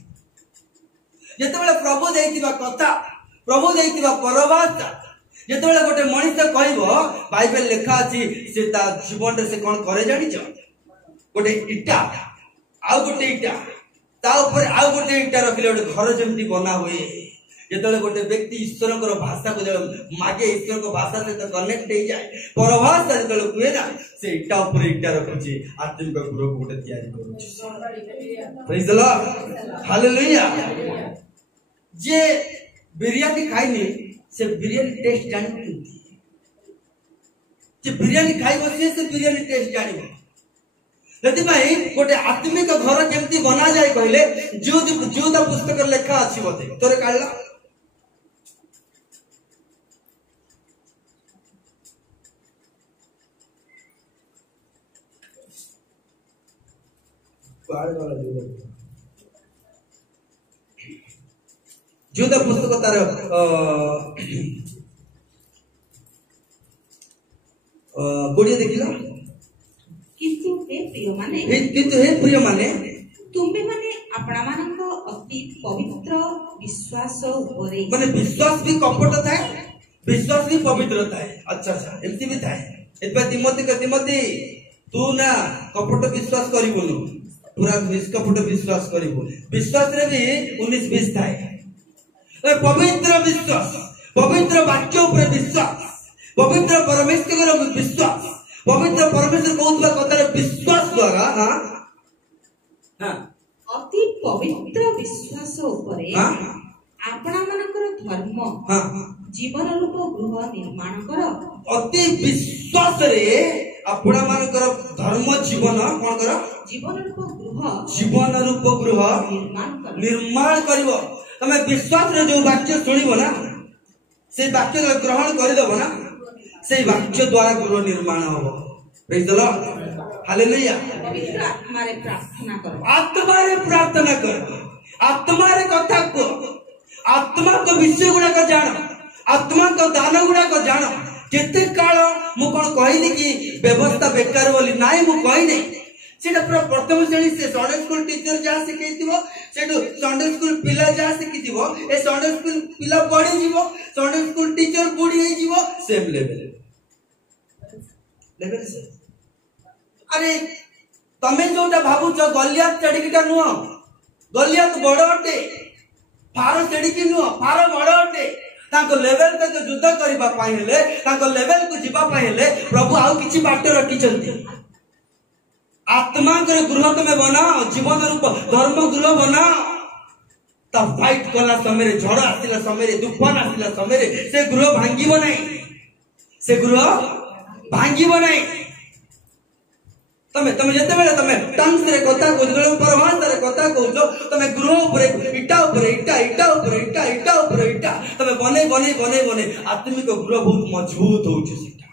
जेते बेले प्रभु देइतिबा कथा प्रभु देइतिबा परवासा जेते बेले गोटे मनुष्य कहबो बाइबल लेखा अछि से ता जीवन रे से कोन करे जानि छ गोटे इटा आ गोटे इटा ता ऊपर आ गोटे इटा रखले गोटे घर जेमति बना होए जेतले गोटे व्यक्ति ईश्वर को भाषा को मागे ईश्वर को भाषा से तो कनेक्ट हो जाए परभाषा जेतले कुए ना से इटा ऊपर इटा रखुची आत्मिक गुरु को गोटे तैयारी करूची प्रेज द लॉर्ड हालेलुया जे बिरयानी खाइनी से बिरयानी टेस्ट जानि जे बिरयानी खाइबो से बिरयानी टेस्ट जानि यदि भाई गोटे आत्मिक घर जेमती बना जाए कहले जुद पुस्तक लेखा अछि बते तोरे काढला जुद पुस्तक तार कोडिया देखिला किंतु हे प्रिय माने तुम्बे माने अपना मानक अति पवित्र विश्वास उपरे माने विश्वास भी कपट थाए विश्वास भी पवित्र थाए अच्छा एमती भी थाए एतबा तिमोथी तू ना कपट विश्वास करिबोनु पूरा निष्कपट विश्वास करिबो विश्वास रे भी 19-20 थाए पवित्र विश्वास पवित्र वाक्य ऊपर विश्वास पवित्र परमेश्वर विश्वास पवित्र परमेश्वर कहउतबा कथारे विश्वास द्वारा हां हां अति पवित्र विश्वास उपरे हां आपणा मानकर धर्म हां जीवन रूप गृह निर्माण कर अति विश्वास रे आपणा मानकर धर्म जीवन कोन कर जीवन रूप गृह निर्माण करिवो तमे विश्वास रे जो वाक्य सुनिबो ना से वाक्य ग्रहण करिदबो ना से वाक्य द्वारा गृह निर्माण होबो प्रेज द लॉर्ड हालेलुया पवित्र आत्मा रे प्रार्थना करो आत्मा रे प्रार्थना करो आत्मा रे कथा को आत्मा को विषय गुडा को जानो आत्मा को दान गुडा को जानो केते काल मु कोन कहली कि व्यवस्था बेकार बोली नाइ मु कहि नै सेटा पूरा प्रथम श्रेणी से संडे स्कूल टीचर जा सिखैतिबो सेटु संडे स्कूल पिला जा सिखितिबो ए संडे स्कूल पिला पढि जीवो संडे स्कूल टीचर बुढी हे जीवो सेम लेवल से अरे तमे जोटा भाबुच गलियात चढ़िकिटा नुह गलियात बड़ अटे फार चढ़िकी नुह फार बड़ अटे ताको लेवल तक युद्ध करबा पाई हेले ताको लेवल को जीवा पाई हेले प्रभु आउ किछि बाट रखिचंती आत्मा के गृह तमे बनाओ जीवन रूप धर्म गृह बनाओ तब फाइट कला समय झड़ आसिला समय तूफान आसिला समय से गृह भांगिबो नै से गृह भांगिबो नै तमे तमे जते बेले तमे टंग्स रे कथा कहजो परमात्मा रे कथा कहजो तमे गृह ऊपर इटा ऊपर इटा इटा ऊपर इटा इटा ऊपर इटा तमे बने बने बने बने आत्मिक गृह बहुत मजबूत होउछ सिटा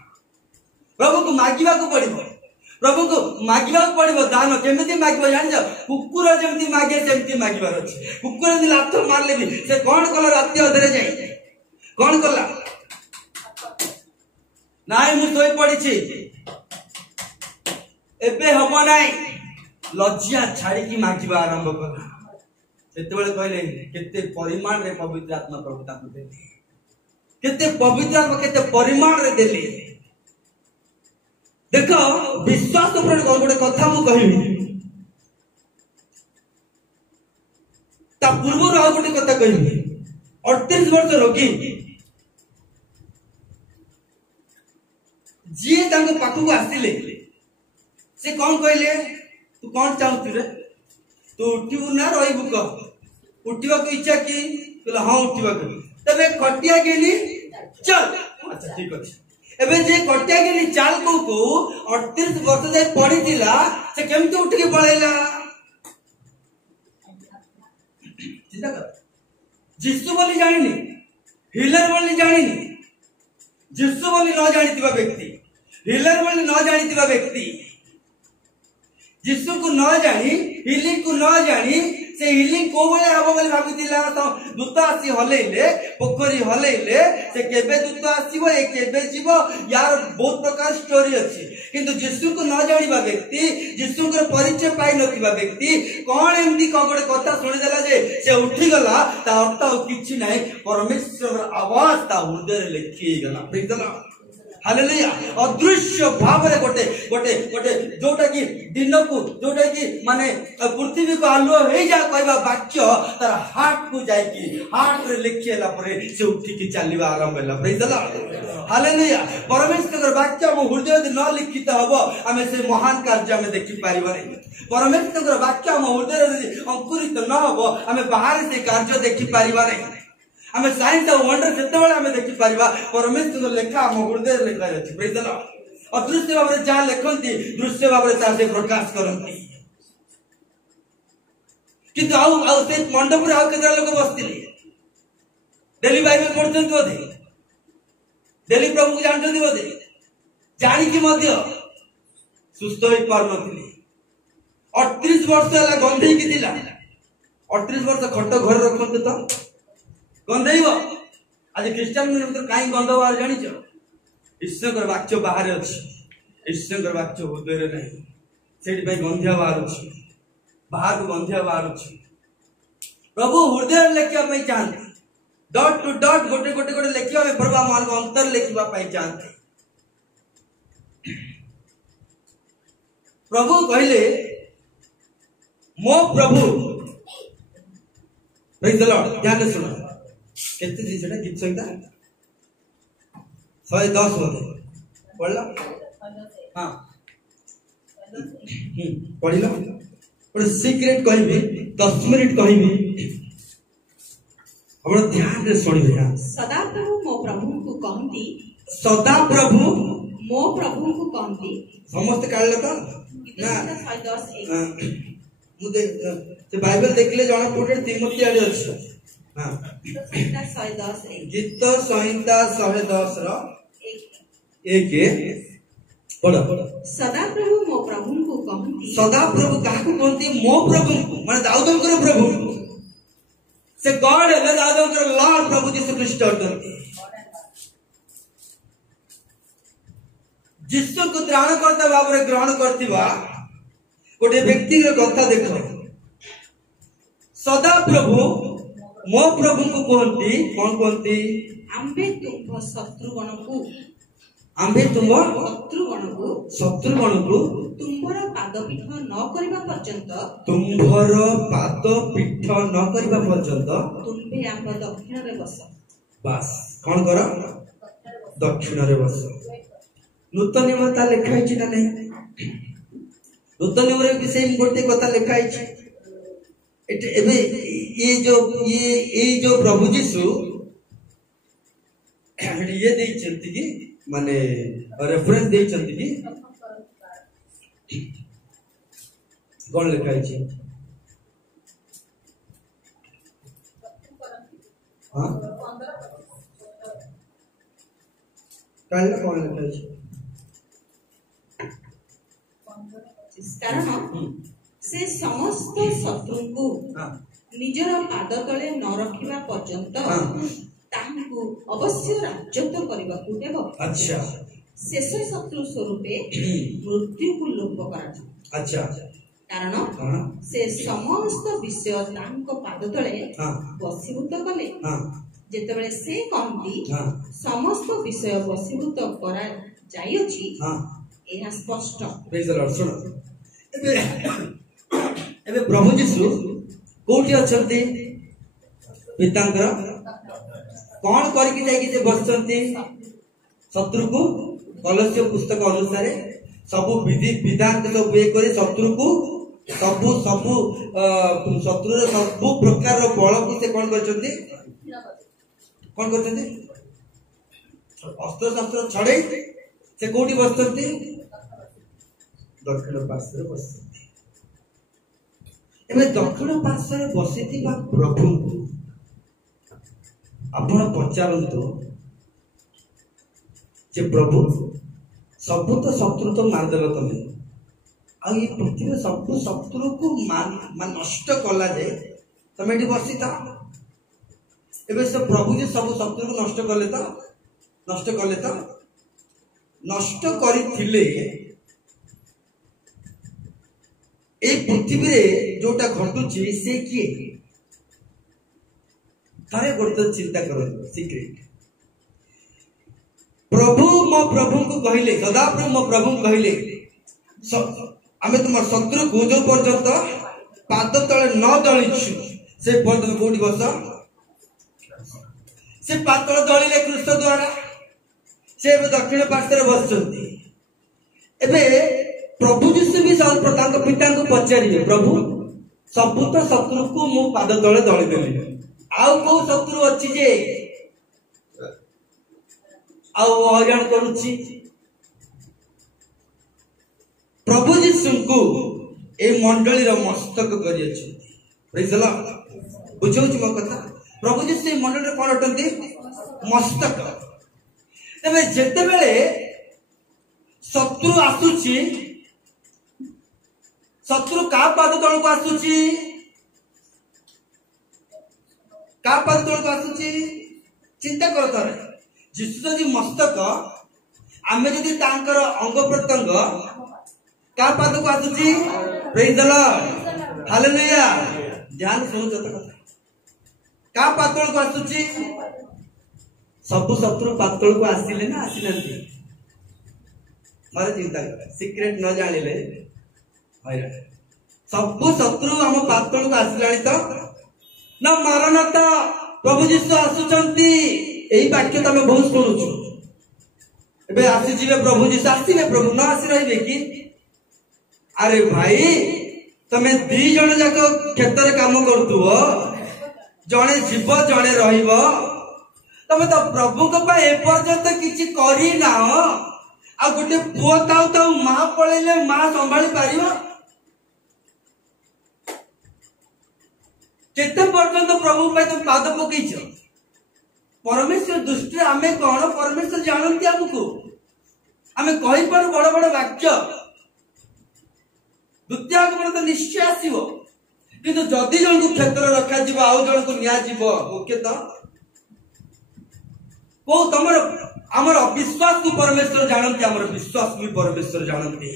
प्रभु को मागिबा को पड़िबो प्रभु को मागिबा को पड़िबो दान केमिति मागिबो जान जा कुकुर जेमति मागे सेमति मागिबार अछि कुकुर नि लात मारले भी से कोन कला राति अधरे जाई कोन कला नाइ मु सोई पड़ी छी एबे हबो नाइ लज्जा छाड़ी की मागिबा आरंभ कला सेते बेले कहले केते परिमाण रे पवित्र आत्मा प्रभु ताकू देले केते पवित्र आत्मा केते परिमाण रे देले देखो विश्वास ऊपर गोटे कथा मु कहबी ता पूर्व आ गोटे कथा कहबी 38 वर्ष रोगी जी तांको पाखु आसिले से कौन कहले तू कौन चाहू रे तू उठिबू ना रहिबू क उठिबा को इच्छा की कहला हां उठिबा को तबे खटिया गेली चल अच्छा ठीक अछि एबे जे खटिया गेली चाल को 38 वर्ष जाय पड़ी दिला से केमते उठ के पळेला चिंता कर जिसु बोली जानिनी हिलर बोली जानिनी जिसु बोली न जानितिबा व्यक्ति हिलर बोली न जानितिबा व्यक्ति जिसु को न जानी हिलिंग को न जानी से हिलिंग को बळे हबो बोली भाबितिला त दूत आसी हलेले पोखरी हलेले से केबे दूत आसीबो ए केबे जीवो यार बहुत प्रकार स्टोरी अछि किंतु जिसु को न जानिबा व्यक्ति जिसु को परिचय पाई नथिबा व्यक्ति कोन एमदी कोगडे कथा सुनि देला जे से उठी गला ता अर्थ किछि नै परमेश्वर आवाज ता हृदय रे लिखि गला प्रीतला हालेलुया अदृश्य भाव रे गोटे गोटे गोटे जोटा की दिन को जोटा की माने पृथ्वी को आलो हे जा कहबा वाक्य तार हार्ट को जाय की हार्ट रे लिखिला परे से उठी की चलीबा आरंभ होला प्रेज द लॉर्ड हालेलुया परमेश्वर वाक्य हम हृदय रे न लिखित हबो हमें से महान कार्य में देखि पारिबो नै परमेश्वर वाक्य हम हृदय रे अंकुरित न हबो हमें बाहर से कार्य देखि पारिबो नै हमें साइंस और वंडर जते बेले हमें देखि पारिबा परमेश्वर लेखा हम हृदय रे लिखा अछि प्रेज द लॉर्ड अदृश्य भाव रे जा लेखंती दृश्य भाव रे तासे प्रकाश करंती किंतु आउ से मंडप रे आउ केतरा लोक बसतिले डेली बाइबल पढछन बोधे डेली प्रभु को जानछन बोधे जानि कि मध्य सुस्त होई पार नथिले 38 वर्ष हला गंधई कि दिला 38 वर्ष खट घर रखंत तो गंधैव आज ख्रिस्टान मन काई गंध बाहर जानिछ ईश्वर वाक्य बाहर अछि ईश्वर वाक्य हृदय रे नहीं सेठी भाई गंधिया बाहर अछि बाहर को गंधिया बाहर अछि प्रभु हृदय लेखिया पई चाहते डॉट टू डॉट गोटे गोटे गोटे लेखिया में प्रभु मान को अंतर लेखिबा पई चाहते प्रभु कहले मो प्रभु प्रेज द लॉर्ड ध्यान से सुनो केते जी सेटा गीत संगीता 110 बोले पढ़ला हां पढ़िला और सीक्रेट कहबी 10 मिनिट कहबी हमरा ध्यान से सुनिबे हां सदा प्रभु मो प्रभु को कहती सदा प्रभु मो प्रभु को कहती समस्त काढले तो ना 110 मु देख से बाइबल देखले जणा पड़े तिमोथी आडे अछि हां गीत संहिता 110 रो 1 पढ़ सदा प्रभु मो प्रभु को कहती सदा प्रभु काहू कहती मो प्रभु माने दाऊदंकर प्रभु से गॉड है दाऊदंकर लॉर्ड प्रभु यीशु ख्रीष्ट अटंती यीशु को त्राणकर्ता भाव रे ग्रहण करथिबा गोटे व्यक्ति कथा देख सदा प्रभु मो प्रभु को कहती कौन कहती आंबे तुम शत्रुगण को तुम्भर पादपीठ न करबा पर्यंत तुम्भे आम दक्षिण रे बस बस कौन कर दक्षिण रे बस नूतन नियम ता लिखा है ना नहीं नूतन नियम रे विषय गोटे कथा लिखा है एबे ये जो प्रभु यीशु ये दे चलती की माने रेफरेंस दे चलती की कौन लिखा है हां कल कौन लिखा है कारण से समस्त शत्रु को निजर पाद तले न रखिबा पर्यंत तांकु अवश्य राज्यत्व करबाकू देबो अच्छा शेष शत्रु स्वरूपे मृत्यु को लोप करा अच्छा कारण से समस्त विषय तांको पाद तले वशीभूत कले जेतेबेले से कहती समस्त विषय वशीभूत करा जायछि एहा स्पष्ट प्रेज द लॉर्ड सुनो एबे प्रभु यीशु कोठी अछंती पितांकर कौन करके जाई से बसचंती शत्रु को कलस्य पुस्तक अनुसार सब विधि विधान तो वे करे शत्रु को सब शत्रु रे सब प्रकार रो बल को से कौन करचंती अस्त्र शस्त्र छड़े से कोठी बसचंती दक्षिण पार्श्व रे बसचंती एबे दक्षिण पार्श्व रे बसिथिबा प्रभु आपण पचारंतु जे प्रभु सब तो शत्रु तो मारदेल तमें आ ये पृथ्वी सब शत्रु को नष्ट कला जाए तमें ये बसी था एबे से प्रभु जे सब शत्रु को नष्ट करिथिले ए पृथ्वी रे जोटा घटुची से किए थारे गोटे चिंता करो सीक्रेट प्रभु मो प्रभु को कहले सदा प्रभु मो प्रभु को कहले आमे तुम शत्रु को जो पर्यंत पाद तले न दलिछु से पर्यंत कोठी बस से पाद तले दलिले कृष्ण द्वारा से दक्षिण पार्श्व रे बसचंती एबे प्रभु यीशु भी तांको पिता को पचारिबे प्रभु सब तो शत्रु को मो पाद तले दली देली आउ को शत्रु अछि जे आउ हरण करूची प्रभु यीशु को ए मंडली रो मस्तक करि अछि प्रेज द लॉर्ड बुझौची मो कथा प्रभु यीशु ए मंडली रो कोन अटंती मस्तक तबे जेते बेले शत्रु आसुची शत्रु का पाद तळ को आसुची का पाद तळ को आसुची चिंता करो तारे जीसु जदि मस्तक आमे जदि तांकर अंग प्रत्यंग का पाद को आसुची प्रेज द लॉर्ड हालेलुया ध्यान सुनो जत कथा का पाद तळ को आसुची सब शत्रु पाद तळ को आसिले ना आसिनांती मारे चिंता कर सीक्रेट न जानिले हैरा सब शत्रु आम पातल को आसिलानी तो ना मारनाता प्रभु जीशु आसुचंती यही वाक्य तो आम बहुत शुणुचु एबे आसीजिबे प्रभु जीशु आसीबे प्रभु न आसी रहिबे कि अरे भाई तमे दी जण जाक खेत रे काम करतुओ जणे जीव जणे रहिबो तमे तो प्रभु को पा ए पर्यंत किछि करी ना आ गोटे पुओ ताऊ ताऊ मां पळेले मां संभाळी पारिबो केते पर्यंत प्रभु पे तुम पाद पकईछ परमेश्वर दृष्टि आमे कौन परमेश्वर जानती हमको आमे कहि पर बड़ बड़ वाक्य द्वितीय आगमन तो निश्चय आसीबो किंतु जदि जन को क्षेत्र रखा जीव आउ जन को निया जीव मुख्यतः को तमर हमर अविश्वास को परमेश्वर जानती हमर विश्वास भी परमेश्वर जानती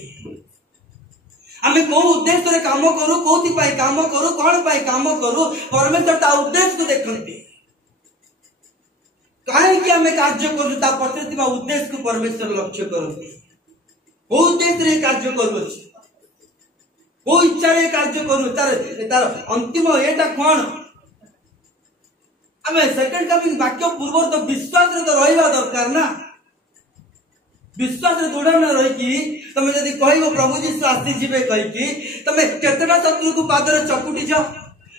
आमे को उद्देश्य रे काम करू कोथि पाई काम करू कोन पाई काम करू परमेश्वर ता उद्देश्य को देखंती काहे कि आमे कार्य करू ता पछे थिबा उद्देश्य को परमेश्वर लक्ष्य करंती को उद्देश्य रे कार्य करू को इच्छा रे कार्य करू तार अंतिम एटा कोन आमे सेकंड कमिंग वाक्य पूर्व तो विश्वास रे तो रहिबा दरकार ना विश्वास रे दृढ़ न रही कि तमे जदी कहबो प्रभु जीशु आसी जिबे कहि कि तमे केतेटा शत्रु को पाद रे चकुटी जा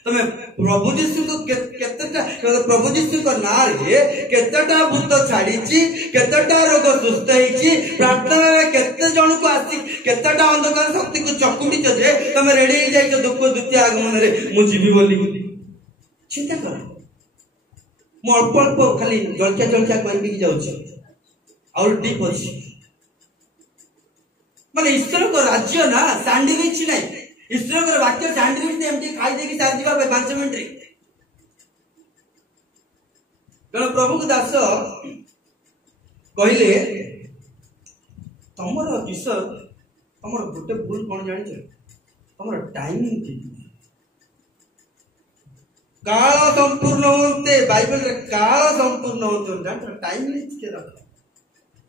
तमे प्रभु जीशु को केतेटा प्रभु जीशु को नाम रे केतेटा भूत छाड़ी छी केतेटा रोग सुस्थ हेछि प्रार्थना रे केते जण को आसी केतेटा अंधकार शक्ति को चकुटी जे तमे रेडी हो जाई दुख द्वितीय आगमन रे मु जीवी बोली चिंता कर मु अल्प अल्प खाली जलकिया कहबी कि जाउछ और डीप अछि माने ईश्वर को राज्य ना सैंडविच नहीं ईश्वर को वाक्य सैंडविच एमटी खाई देकी सार दिबा 5 मिनिट रे जण प्रभु को दास कहले तमर ईश्वर तमर गोटे भूल कोन जानि छ तमर टाइमिंग ठीक काल संपूर्ण होते बाइबल रे काल संपूर्ण होते जान टाइमिंग के रख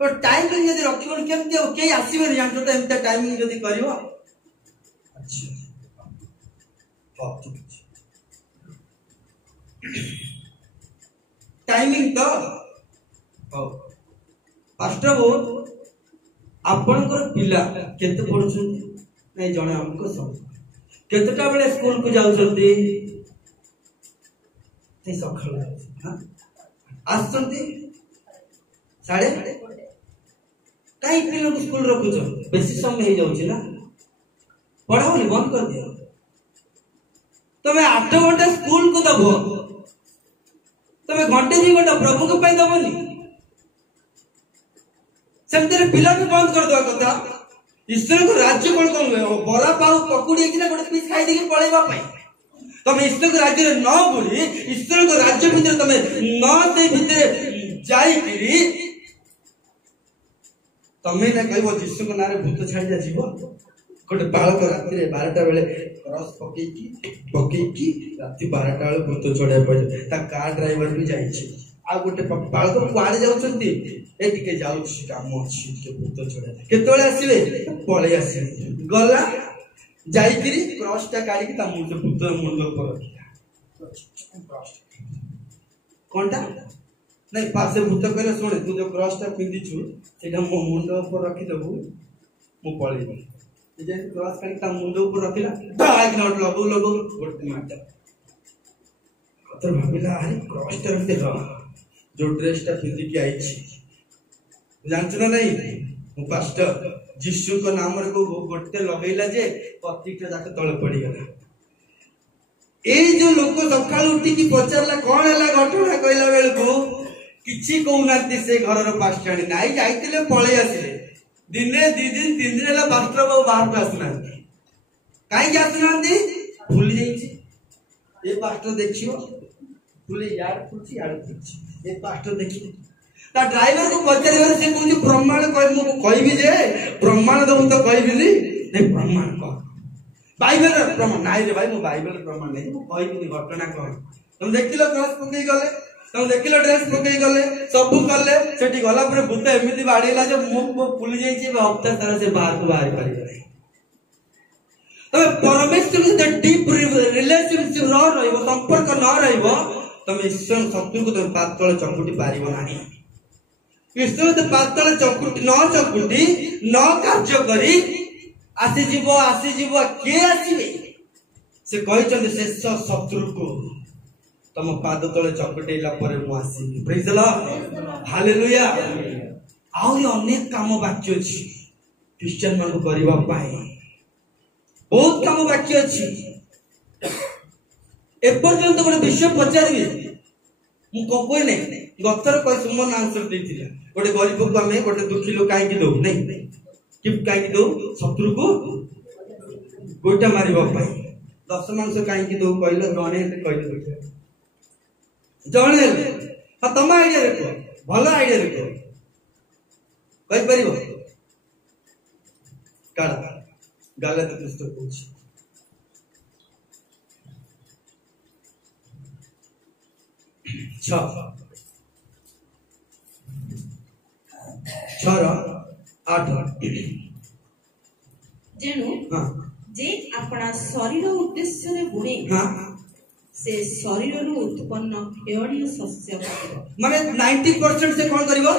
तो टाइमिंग यदि रखिबन केमते हो के आसीबे जानतो तो एमते टाइमिंग यदि करियो अच्छा हां ठीक है टाइमिंग तो हो पास्टर वो आपनकर पिला केते पढुछन नै जणे हमको सब केतेटा बेले स्कूल को जाउछंती ते सखल हां आसंती साडे कई पिलो स्कूल रखुछ बेसी समय हो जाउछि ना पढ़ाओ बंद कर दियो तमे 8 घंटा स्कूल को दबो तमे घंटे 2 घंटा प्रभु को पई दबोनी सेमते पिला भी बंद कर दवा कथा ईश्वर को राज्य कोन कोन बरा पाऊ पकुड़ी कि ना गोटे पीस खाई देके पळेबा पई तमे ईश्वर को राज्य रे न बुली ईश्वर को राज्य भीतर तमे न से भीतर जाई किरी तमे ना कहबो जीसु को नारे भूत छाड़ी जा जीव गोटे बालक रात्रि 12टा बेले क्रॉस पकेई की राति 12टा बेले भूत छड़े पड़े ता कार ड्राइवर भी जाई छी आ गोटे बालक कुआडे जाउछंती ए टिके जाउछि काम अछि के भूत छड़े केतोले आसीबे पळे आसीबे गला जाई किरी क्रॉस ता काढी ता मुंड भूत मुंड ऊपर रखिया कोनटा नहीं पासे भूत कहले सुने तू जो क्रॉस ता पिंदी छु सेटा मो मुंड ऊपर रखी देबू मु पळेबो जे क्रॉस काढी ता मुंड ऊपर रखिला डाग नॉट लगो गोटे मारता तो भाबिला अरे क्रॉस ता रखते हो जो ड्रेस ता पिंदी के आई छी जानछ ना नहीं मु पास्टर जीसु को नाम रे को गोटे लगैला जे पतिटा जाके तळे पड़ी गला ए जो लोक सकाळ उठी की पचारला कोन हला घटना कहला बेल को किछि कहउनांती से घर रो पास्टाणी नाइ जाइतिले पळे आसिले दिने 2 दिन 3 दिन हला पास्टर बाबू बाहर पे आसनांती काई आसनांती भूल जाईछि ए पास्टर देखियो भूल यार कुछ यार कुछ ए पास्टर देखियो ता ड्राइवर को पचारिबार से कोनी प्रमाण कहि मु कहिबी जे प्रमाण दउ तो कहिबिनी नै प्रमाण क बाइबल रे प्रमाण नाइ रे भाई मु बाइबल रे प्रमाण नै मु कहिबिनी घटना कह तुम देखिलो क्रॉस पकई गले तुम देखिलो ड्रेस पकई गले सब करले सेठी गला पर भूत एमिति बाडीला जे मु फुल जाई छी हफ्ता सारा से बाहर को बाहर करी गले तमे परमेश्वर सहित डीप रिलेशनशिप न रहिबो संपर्क न रहिबो तमे ईश्वर शत्रु को तमे पातळ चकुटी पारिबो नाही ईश्वर तो पातळ चकुटी न कार्य करी आसी जीवो के आसीबे से कहचंद शेष शत्रु को तम पाद तले चकुटेला पर मु आसीबी प्रेज द लॉर्ड हालेलुया आउरी अनेक काम बाकी अछि क्रिश्चियन मान को करबा पाए बहुत काम बाकी अछि एपर्यंत गोटे विषय पचारबी मु कोई नहीं गतर कोई सुमन आंसर देथिला गोटे गरीब को हमें गोटे दुखी लोग काहे दो नहीं कि काहे दो शत्रु को गोटा मारिबा पाए 10 मांस काहे दो कहले गणे कहले जणे हां तम आईडिया देखो भलो आईडिया देखो कहि परिबो काढा गालात पुस्तक पूछ जेणु जे अपना शरीर उद्देश्य रे बुणे से शरीर रु उत्पन्न खेयणीय शस्य माने 90% से कोन करिवो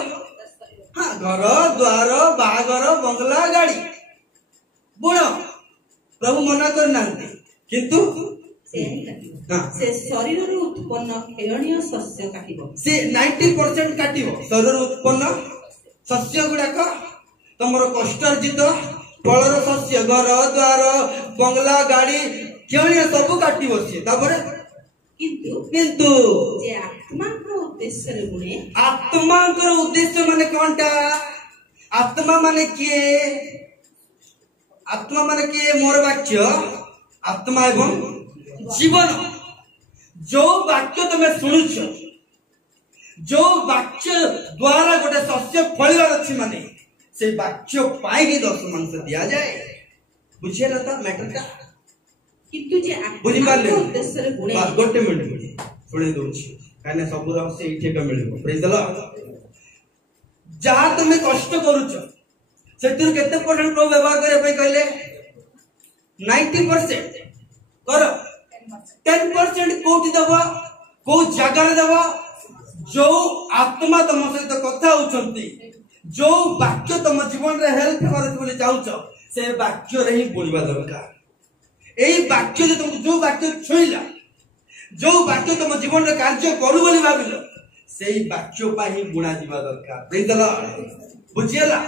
हां घर द्वार बागर बंगला गाड़ी बुण प्रभु मना करनांती किंतु से शरीर रु उत्पन्न खेयणीय शस्य काटिबो से 90% काटिबो शरीर उत्पन्न शस्य गुडाक तमरो कष्टार्जित फलर शस्य घर द्वार बंगला गाड़ी खेयणीय सब काटिबो से तापर किंतु जे आत्मा को उद्देश्य रे बुणे आत्मा को उद्देश्य माने कोनटा आत्मा माने किए मोर वाक्य आत्मा एवं जीवन जो वाक्य तुम शुणुच जो वाक्य द्वारा गोटे शस्य फलिबार अछि माने से वाक्य पाई 10 मांस दिया जाए बुझेला त मैटरटा किंतु जे बुझि पाले उद्देश्य रे बुणे गोटे मिनिट सुने दोछि काने सबुर से इठे का मिलिबो प्रेज द लॉर्ड जहा तुम कष्ट करूछ सेतिर केते परसेंट प्रो व्यवहार करे पई कहले 90% कर 10% कोठी दबा को जगह दबा जो आत्मा तुम सहित कथा होचंती जो वाक्य तुम जीवन रे हेल्प करे बोली चाहूछ से वाक्य रे ही बोलबा दरकार एई वाक्य जे तुम जो वाक्य छुइला जो वाक्य तुम जीवन रे कार्य करू बोली भाबिलो सेई वाक्य पा ही गुणा दिबा दरकार प्रेज द लॉर्ड बुझियला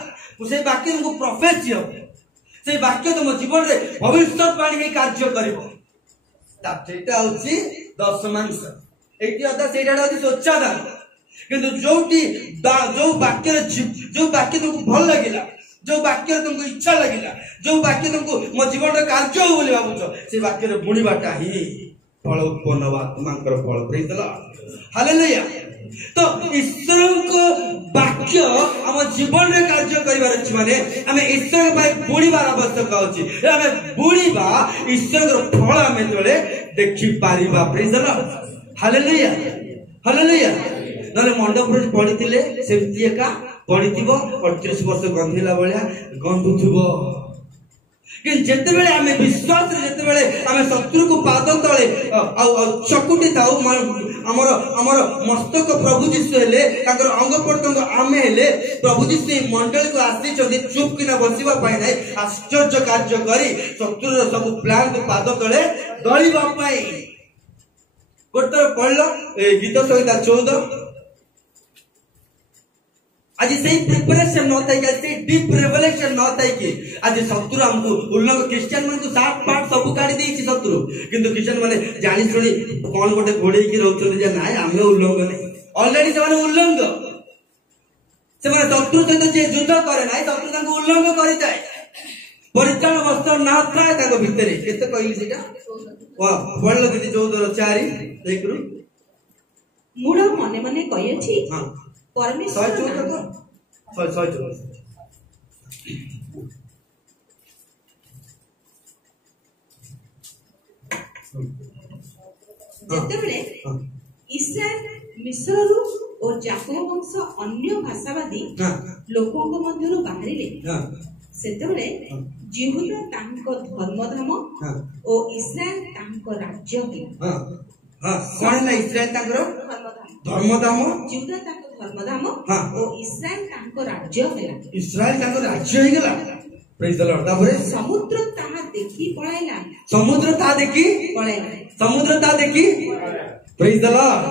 से वाक्य तुमको प्रोफेसी हो से वाक्य तुम जीवन रे भविष्यवाणी में कार्य करिवो सेटा होची 10 मांस एटी अदा सेटा होची सोचादान किंतु जो वाक्य तुमको भल लगिला जो वाक्य तुमको इच्छा लगिला जो वाक्य तुमको मो जीवन रे कार्य हो बोली भाबुछो से वाक्य रे बुणीबाटा ही फल उत्पन्न वा तुमकर फल प्रेज द लॉर्ड हालेलुया तो ईश्वर को वाक्य हम जीवन रे कार्य करिवार अछि माने हमें ईश्वर पाए बुणीबार आवश्यक अछि हमें बुणीबा ईश्वर रो फल हमें तोले देखि पारिबा praise the lord hallelujah hallelujah नले मंडप रे पडितिले सेमति एका पडितिबो 38 वर्ष गंधिला बळिया गंधुथुबो कि जेते बेले हमें विश्वास रे जेते बेले हमें शत्रु को पाद तळे चकुटी थाउ हमर मस्तक प्रभु जीसु हेले ताकर अंग प्रत्यंग आमे हेले प्रभु जीसु मंडल को आसी चोदी चुप किना बसिबा पाई नै आश्चर्य कार्य करी शत्रु रो सब प्लान को पाद तळे दळिबा पाई गोटर पढलो गीत संहिता 14 आज से प्रिपरेशन न थाई से डीप रिवलेशन न थाई कि आज शत्रु हमको उल्लंघन क्रिश्चियन मन को सात पाठ सब काढी देई छि शत्रु किंतु क्रिश्चियन माने जानि सुनी कोन गोटे घोड़े की रहउछन जे नाय हमें उल्लंघन ऑलरेडी से माने उल्लंघन से माने शत्रु सहित जे युद्ध करे नाय शत्रु तांको उल्लंघन करि जाय परित्राण वस्त्र ना थाए ताको भितरे केते कहली सेटा वाह पढलो दीदी 14:4 एक रु मूढ़ मने मने कहि अछि हां परमेश्वर जेतेबेले इस्राएल मिस्ररू और जाकोब वंश अन्य भाषावादी लोकों को मध्यरु बाहरिले ସେତେବେଳେ ଜିହୁଦା ତାଙ୍କ ଧର୍ମଧାମ हाँ ଓ ଇସ୍ରାଏଲ ତାଙ୍କ ରାଜ୍ୟ ହେଲା। हाँ हाँ कौन है इस्राएल तांकर ଧର୍ମଧାମ धर्मधाम ଜିହୁଦା ତାଙ୍କ ଧର୍ମଧାମ ହଁ। ଓ ଇସ୍ରାଏଲ ତାଙ୍କ ରାଜ୍ୟ ହେଲା। इस्राएल तांकर राज्य हो गला प्रेज द लॉर्ड तापरे ସମୁଦ୍ର ତାହା ଦେଖି ପଳାଇଲା समुद्र ता देखी ପଳାଇଲା। समुद्र ता देखी प्रेज द लॉर्ड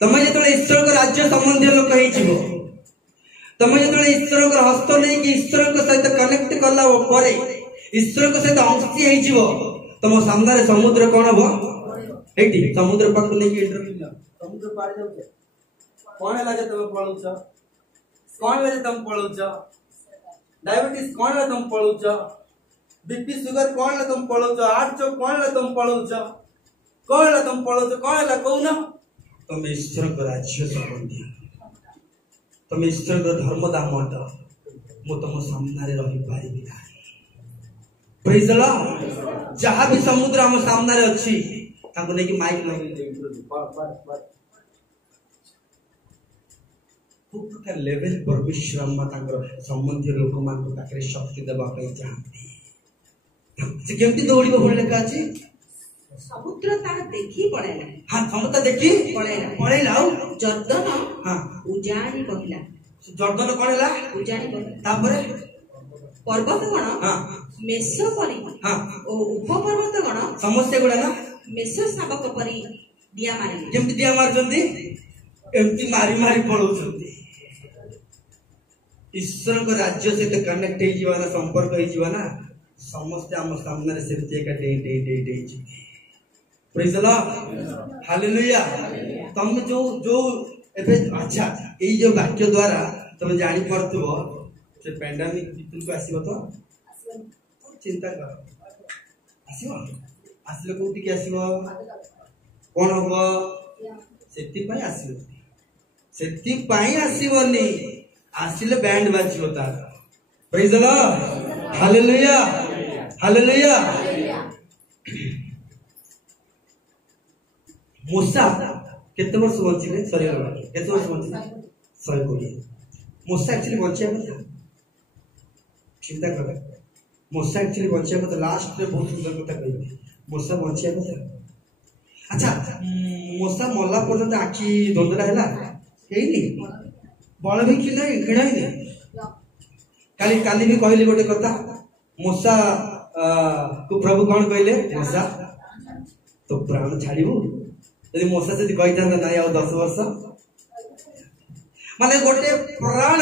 तमे जतले ईश्वर को राज्य संबंधी लोक हे जीवो तमे जतले ईश्वर को हस्त नै कि ईश्वर को सहित कनेक्ट करला परे ईश्वर को सहित अंशी हे जीवो तम सामने रे समुद्र कोन हो एठी समुद्र पाख नै कि इंटरव्यू समुद्र पार जाउछ कोन लागे तमे पळुछ कोन लागे तमे पळुछ डायबिटीज कोन लागे तमे पळुछ बीपी शुगर कोन लागे तमे पळुछ हार्ट चोक कोन लागे तमे पळुछ कोन लागे तमे पळुछ कोन लागे कहूना तमे ईश्वर को राज्य संबंधी तमे ईश्वर को धर्म दामट मु तम सामने रे रही पारिबि ना प्रेज द लॉर्ड जहां भी समुद्र हम सामने रे अछि ताको नै कि माइक लगे प्रकार लेवल परमेश्वर अम्मा तांकर संबंधी लोक मान को पाखरे शक्ति देबा पई चाहती से केमती दौड़िबो बोल लेखा अछि ସମୁଦ୍ର ତାହା ଦେଖି ପଳାଇଲା हां क्षमता देखी पळैला ଜର୍ଦ୍ଦନ हां ଉଜାଣି କହିଲା। जर्दन कोन हैला ଉଜାଣି କହିଲା तापरे ପର୍ବତଗଣ हां ମେଷ ପରି हां ଓ ଉପପର୍ବତଗଣ समस्या गुडा ना ମେଷ ଶାବକ ପରି ଡିଆ ମାରିଲେ। केमती दिया मारचंदी एमती मारी मारी पळौचंदी ईश्वर को राज्य से कनेक्ट हे जीवाना संपर्क हे जीवाना समस्त हम सामने रे सेते का day day day day praise the lord hallelujah तुम जो जो एबे अच्छा ए जो वाक्य द्वारा तुम जानि परतबो से पेंडेमिक भीतर को आसीबो तो चिंता कर आसीबो आसीले कोठी के आसीबो कोन होबो सेति पय आसीबो सेति पय आसीबोनी आसीले बैंड बाजिबो तार praise the lord hallelujah hallelujah मूसा केते वर्ष बंचिले सरी गला केते वर्ष बंचिले 120 मूसा एक्चुअली बंचिया କଥା चिंता कर मूसा एक्चुअली बंचिया କଥା लास्ट रे बहुत सुंदर କଥା कहबे मूसा बंचिया କଥା अच्छा मूसा मल्ला पर्यंत आखी धोंदला हैला हेइनी बळ भी खिला खिणाई नहीं काली काली भी कहली गोटे कथा मूसा को प्रभु कौन कहले मूसा तो प्राण छाड़िबू यदि मूसा से कहता ना आ 10 वर्ष माने गोटे प्राण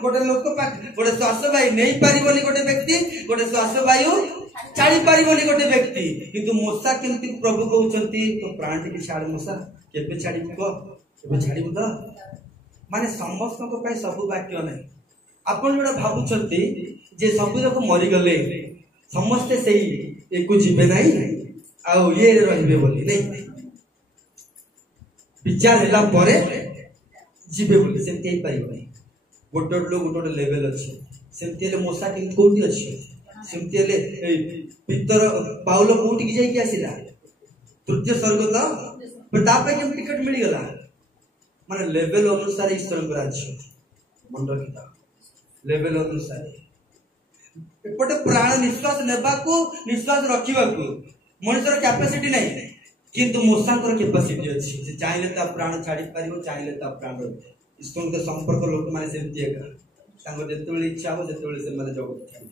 गोटे लोक गोटे श्वास वायु नहीं पारिबनी गोटे व्यक्ति गोटे श्वास वायु छाड़ी पारिबनी गोटे व्यक्ति किंतु मूसा केमती प्रभु कहउचंती तो प्राण के छाड़ मूसा केबे छाड़िबो केबे छाड़िबो तो माने समस्त को पय सब वाक्य नै आपण जोड़ा भाबुचंती जे सब लोक मरि गले समस्त सेही एको जीवे नाही आ ये रहिबे बोली नहीं विचार हैला परे जीवे बोली सेमते ही पाइबो नहीं गोटे लोग गोटे लेवल अछि सेमते ले मोसा के कोठी अछि सेमते ले पितर पाउलो कोठी की जाई के आसिला तृतीय स्वर्ग तो पर तापे के टिकट मिली गला माने लेवल अनुसार ईश्वर को राज्य मन रखिता लेवल अनुसार एपटे प्राण निश्वास नेबाको निश्वास रखिबाको मनुष्यर कैपेसिटी नहीं किंतु मूसाकर कैपेसिटी अछि जे चाहिले ता प्राण छाड़ी पारिबो चाहिले ता प्राण ईश्वर के संपर्क लोक माने सेमती एका तांको जेतोले इच्छा हो जेतोले से माने जगत छाड़ी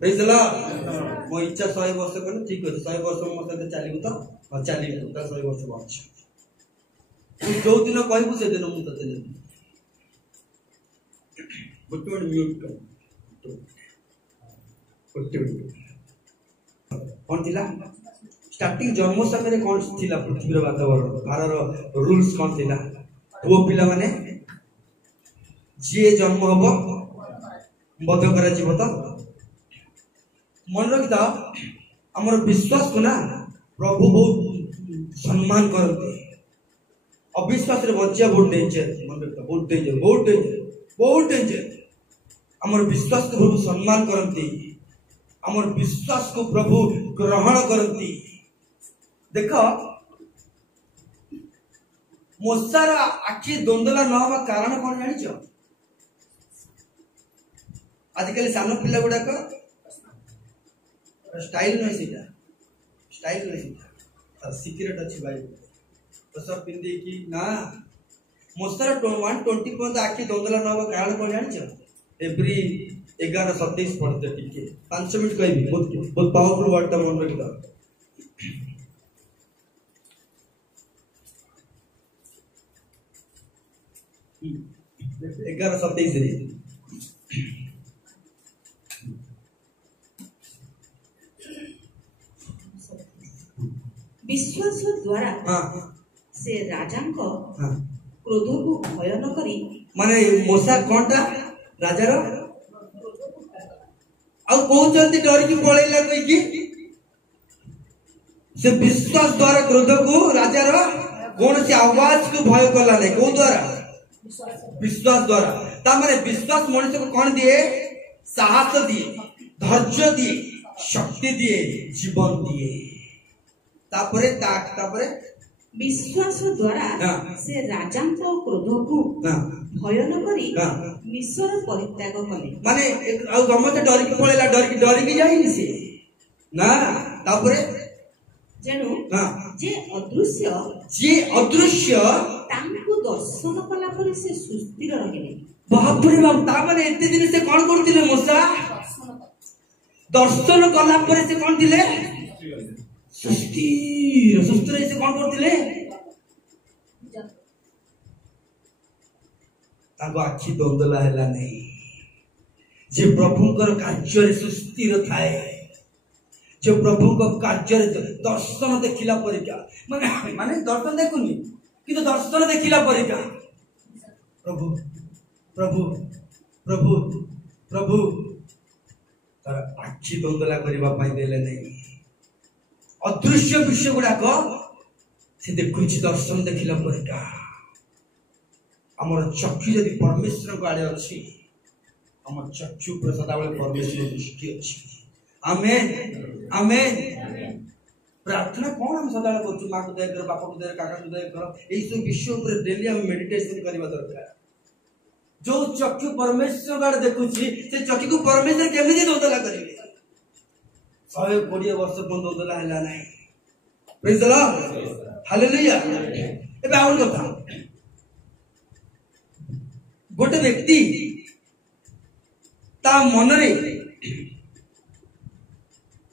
प्रेज द लॉर्ड मो इच्छा 100 वर्ष कोन ठीक अछि 100 वर्ष मो सते चालिबो तो चालिबो ता 100 वर्ष बच तू जो दिन कहबो से दिन मु तते ने गोटे म्यूट कर गोटे कौन थिला स्टार्टिंग जन्म समय कौन थिला पृथ्वी वातावरण भारर रूल्स कौन थिला पुओ पिला माने जे जन्म हबो बध करा जीव तो मन रखिता हमर विश्वास को ना प्रभु बहुत सम्मान करते अविश्वास रे बच्चा बहुत डेंजर मन रखिता बहुत डेंजर बहुत डेंजर बहुत डेंजर हमर विश्वास को प्रभु सम्मान करती हमर विश्वास को प्रभु ग्रहण करती देखो मोसारा आखि दोंदला न हवा कारण कोन जानि छ आजिकल सान पिला गुड़ाक स्टाइल नुहे सीटा स्टाइल नुहे सीटा सिक्रेट अच्छी भाई तो सब पिंधे कि ना मोस्तर 120 पर्यंत आखि दंदला नब कारण कौन जान एवरी 11:27 पढ़ते टिके 5 मिनट कहबी बहुत पावरफुल वर्ड ता मन रखी दो 11:27 विश्वास द्वारा से राजा क्रोध को भय न करी माने मोसा कोनटा राजा रो आ कहते डर की पळैला कहि से विश्वास द्वारा क्रोध को राजा रो कौन सी आवाज को भय कला नहीं को द्वारा विश्वास द्वारा ता माने विश्वास मनुष्य को कौन दिए साहस दिए धैर्य दिए शक्ति दिए जीवन दिए तापरे विश्वास द्वारा से राजा क्रोध को भय न करी मिश्र परित्याग कले माने गमते डर की पळैला डर की जाइनी से ना तापरे जेनु जे अदृश्य तांकु दर्शन कला परे से सुस्थिर रहिले बाप रे बाप ता माने एते दिन से कोन करथिले मोसा दर्शन कला परे से कोन दिले सुस्थिर से कौन करथिले ताको आखि दंदला हैला नहीं जे प्रभुंकर कार्य रे सुस्थिर थाए जो प्रभु को कार्य दर्शन देखिला परिका माने दर्शन देखुनी किंतु दर्शन देखिला परिका प्रभु प्रभु प्रभु प्रभु तार आखि दंदला करबा पाई देले नहीं अदृश्य विषय गुड़ाक से देखुच दर्शन देखिला परिका आमर चक्षु जदि परमेश्वर को आड़े अच्छी आम चक्षु पर सदाबले परमेश्वर दृष्टि अच्छी आमेन आमेन प्रार्थना कौन हम सदाबले करछु मां को दया कर बापा को दया कर काका को दया कर एई सब विषय पर डेली हम मेडिटेशन करबा दरकार जो चक्षु परमेश्वर को आड़े देखुची से चक्षु को परमेश्वर केमिति दोदला करिवे 120 वर्ष बंद होदला हैला नाही प्रेज द लॉर्ड हालेलुया एबे आउन कथा गोटे व्यक्ति ता मन रे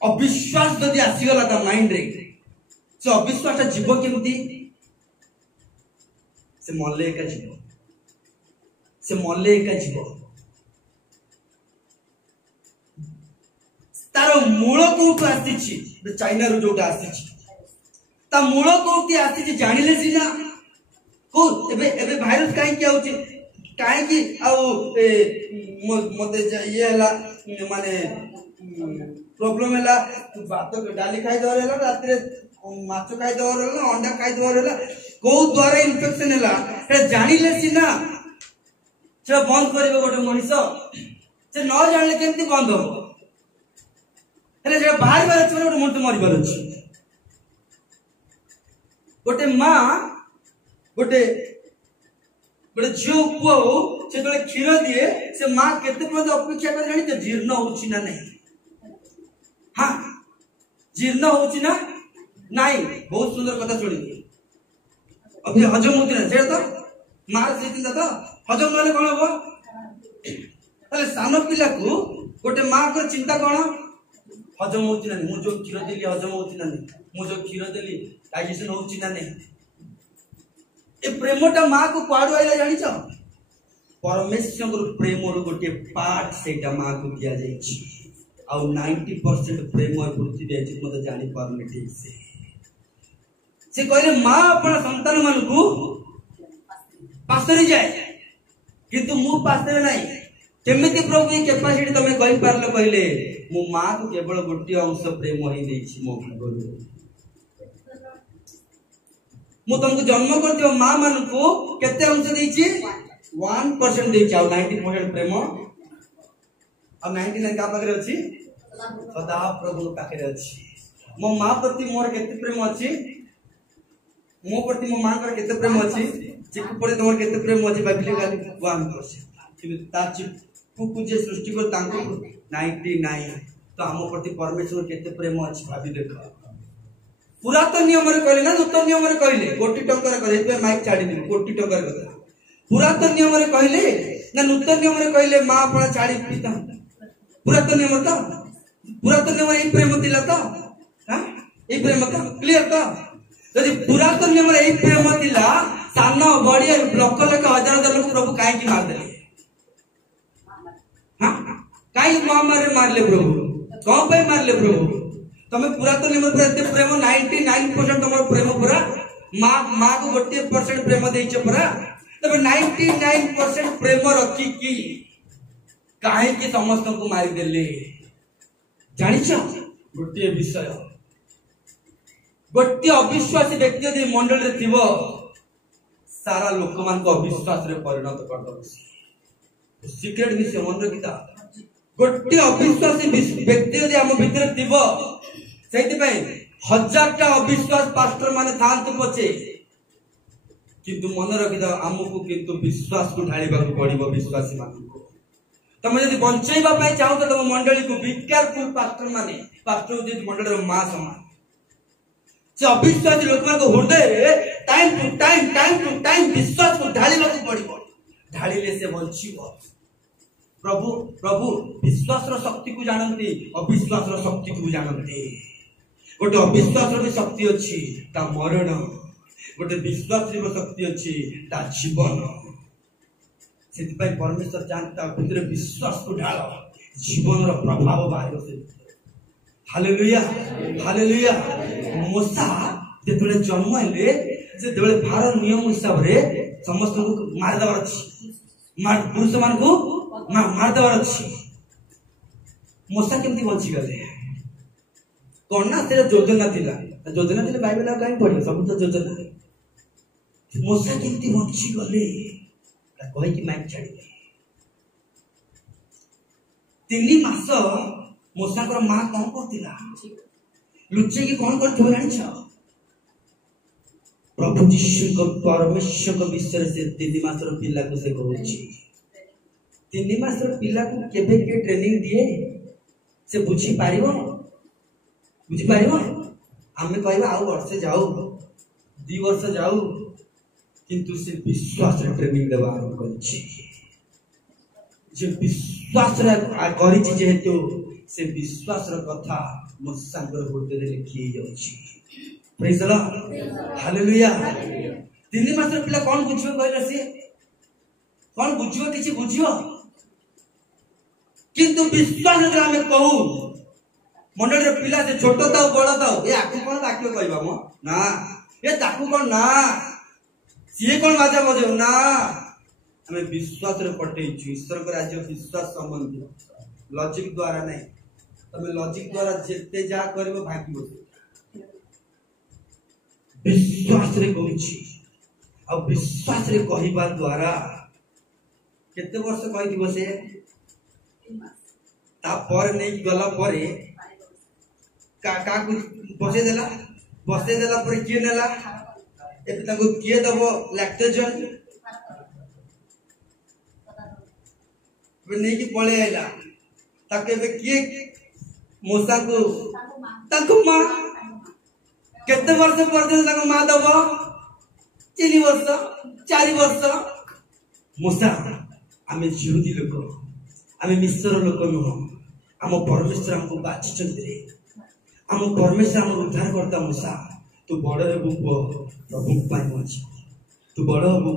अविश्वास जदि आसीगला ता माइंड रे से अविश्वास जीव केमती से मल्ले का जीव तार मूल कोठु आसीछि चाइना रो जोटा आसीछि ता मूल कोठी आसीछि जानिले सिना को एबे भाइरस काहे कि आउछि काहे कि आउ मते ये हला माने प्रॉब्लम हला बात डाली खाइ दरेला रात्रे माछ खाइ दरेला अंडा खाइ दरेला को द्वारा इन्फेक्शन हला ए जानिले सिना से बंद करबे गोटे मनुष्य से न जानले केमति बंद हो हेले जे बाहर बाहर छ गोटे मन मरि बार अछि गोटे मां गोटे झियो पुओ से तले क्षीर दिए से मां केते पद अपेक्षा कर जानि त जीर्ण होछि ना नहीं हां जीर्ण होछि ना नहीं बहुत सुंदर कथा सुनि अभी हजम होति ना से तो मार से दिन तो हजम माने कोन हो तले सान पिला को गोटे मां को चिंता कोन हजम होछि ना मु जो क्षीर देली हजम होछि ना मु जो क्षीर देली डाइजेशन होछि ना नहीं ए प्रेमटा मां को क्वाडो आइला जानि छ परमेश्वर प्रेम रो गोटे पार्ट सेटा मां को दिया जाय छी आ 90% प्रेम पृथ्वी अछि मते जानि पारने ठीक से कहले मां अपन संतान मान को पासरे जाय किंतु मु पासरे नहीं केमिति प्रभु ए कैपेसिटी तमे कहि पारले कहले मो मां को केवल गोटे अंश प्रेम ही देई छी मो भागो मु तुमको जन्म करते मां मान को केते अंश देछि 1% देछि आ 90% प्रेम आ 99 का पाखरे अछि सदा प्रभु पाखरे अछि मो मां प्रति मोर केते प्रेम अछि मो प्रति मो मां कर केते प्रेम अछि चिक पड़े तोर केते प्रेम अछि बाइबल गाली 1% कि ता को जे सृष्टि कर तांको 99 तो आम प्रति परमेश्वर केते प्रेम अछि भाबी देख पुरातन नियम रे कहले ना नूतन नियम रे कहले कोटी टंका रे कहले माइक छाड़ी दिनु कोटी टंका रे कहले पुरातन नियम रे कहले ना नूतन नियम रे कहले मां अपना छाड़ी पिता पुरातन नियम तो पुरातन नियम रे प्रेम दिला तो हां ए प्रेम तो क्लियर तो यदि पुरातन नियम रे प्रेम दिला सानो बड़ी ब्लॉक लेके हजार लोग प्रभु काहे की मार देले हां काहे महामारी मारले प्रभु कौन पे मारले प्रभु तमे पुरातन नियम पर एते प्रेम 99% तमर प्रेम पूरा मां को 1% प्रेम देइछ पूरा तबे 99% प्रेम रखी की काहे की समस्त को मारी देले जानिछ गोटे विषय गोटे अविश्वासी व्यक्ति यदि मंडल रे थिबो सारा लोक मान को अविश्वास रे परिणत कर दो सीक्रेट विषय मन रखिता गोटे अविश्वासी व्यक्ति यदि हम भीतर थिबो सेति पई हजारटा अविश्वास पास्टर माने थांतु पछे किंतु मन रखिता हमकु किंतु विश्वास को ढाळीबा को पड़िबो विश्वासी मानकु तमे यदि बंचैबा पई चाहो त तम मंडली को बी केयरफुल पास्टर माने पास्टर यदि मंडली रो मां समान से अविश्वासी लोक मान को हृदय टाइम टू टाइम विश्वास को ढाळीबा को पड़िबो ढाळीले से बंचिबो प्रभु प्रभु विश्वास रो शक्ति को जानंती अविश्वास रो शक्ति को जानंती गोटे अविश्वास रो भी शक्ति अछि ता मरण गोटे विश्वास रो शक्ति अछि ता जीवन सेति पई परमेश्वर जानता भीतर विश्वास को ढाळ जीवन रो प्रभाव बाहिर से हालेलुया हालेलुया मूसा जेतबे जन्म हेले जेतबे भारत नियम हिसाब रे समस्त को मार देबार अछि मार पुरुष मान को मार देबार अछि मूसा केमती बंची गले कोन ना से योजना थिला बाइबल आ काई पढियो सब तो योजना मूसा केमती बंची गले कहि कि माइक छाड़ी दे 3 मास मूसा को मां कोन करतिला लुच्चे की कोन कर थो जानि छ प्रभु यीशु को परमेश्वर को विषय से 3 मास रो पिला को से कहउची 3 मास रो पिला को केबे के ट्रेनिंग दिए से बुझी पारिबो हमें कहबा आ वर्ष जाऊ 2 वर्ष जाऊ किंतु से विश्वास रे ट्रेनिंग देबा आरंभ करछि जे विश्वास रे करिछि जेहेतु से विश्वास रो कथा मूसा को हृदय रे लिखि जाउछि प्रेज द लॉर्ड हालेलुया 3 मास रो पिला कोन बुझियो कहले से कोन बुझियो किछि बुझियो किंतु विश्वास रे हमें कहू मंडल रे पिला से छोटो ताऊ बड़ ताऊ ए आकु कोन वाक्य कहबा मो ना ए ताकू कोन ना सीए कोन बाजा बजे ना हमें विश्वास रे पटेइछु ईश्वर को राज्य विश्वास संबंधी लॉजिक द्वारा नहीं तमे लॉजिक द्वारा जेते जा करबो भागिबो विश्वास रे कहूछि आ विश्वास रे कहिबा द्वारा केते वर्ष कहि दिबो से ता पर नहीं गला परे का को बसे देला पर के नेला एते ताको के दबो लैक्टोजन नहीं कि पळे आइला ताके बे के मूसा को ताको मां केते वर्ष पर्यंत ताको मां दबो 3 वर्ष 4 वर्ष मूसा आमे जिहुदी लोक आमे मिश्र लोक नुह आम परमेश्वर हमको बाछि चंद्रे आम परमेश्वर हम उद्धार करता मूसा तू बड़ हेबु प्रभु पाई बंची तू बड़ हेबु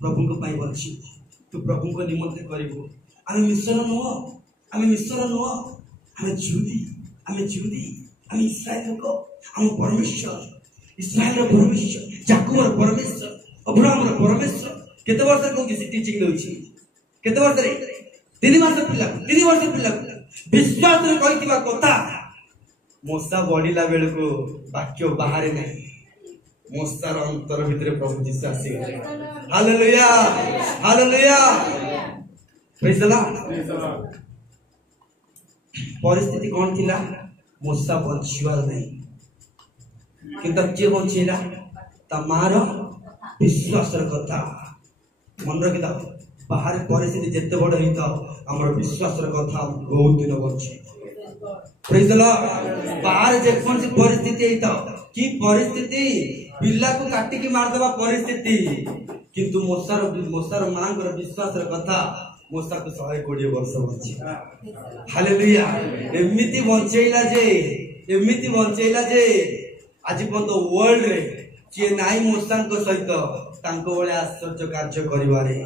प्रभु को पाई बंची तू प्रभु को निमंत्रण करिवो आमे मिश्र नुह आमे जिहुदी आमे इस्राएल लोक आम परमेश्वर इस्राएल रो परमेश्वर याकूब रो परमेश्वर अब्राहम रो परमेश्वर केते वर्ष को किसी टीचिंग दोछि केते वर्ष रे 3 वर्ष पिला विश्वास रे कहितिबा कथा मूसा बढिला बेल को वाक्य बाहर नहीं मूसा रो अंतर भितरे प्रभु यीशु आसी गले hallelujah hallelujah praise the Lord परिस्थिति कौन थिला मूसा बंचिवार नहीं किंतु जे बंचेला ता मार विश्वास रो कथा मन रखिता बाहर परिस्थिति जिते बड़ होता आम विश्वास कथा बहुत दिन बचे बाहर जेकोसी परिस्थिति होता कि परिस्थिति पिला को काटिकी मारदेवा परिस्थिति किंतु मोसार मां विश्वास कथा मोसा को 120 वर्ष बची हालेलुया एमिति बंचेला जे आज पर्यंत वर्ल्ड रे जे नाई मोसा सहित तांको बळे आश्चर्य कार्य करिवारे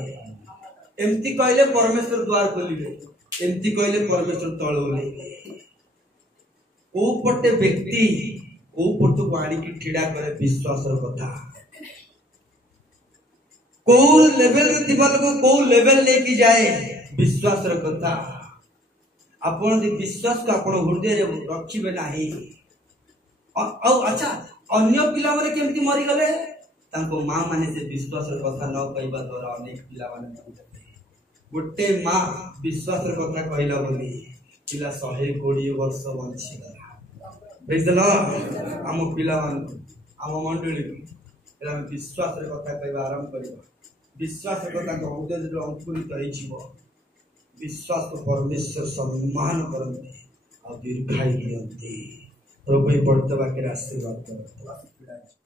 एमती कहले परमेश्वर द्वार खोलिबे एमती कहले परमेश्वर तळ ओले को पटे व्यक्ति को पटु वाणी की ठिड़ा करे विश्वास कथा को लेवल रे दिबल को लेवल लेके जाए विश्वास कथा आपण विश्वास को आपण हृदय रे रखिबे नाही अच्छा अन्य पिला माने केमती मरी गले तांको मां माने से विश्वास कथा न कहबा द्वारा अनेक पिला माने मरि गले गोटे मां विश्वास कथा कहला बोली पिला 120 वर्ष बंची गला प्रेज द लॉर्ड आम पिला मान आम मंडली एला विश्वास कथा कहबा आरंभ करबा विश्वास कथा हृदय रे अंकुरित होई जीव विश्वास को परमेश्वर सम्मान करते और दीर्घायु दियंती प्रभु पढ़ते बाकी आशीर्वाद करते।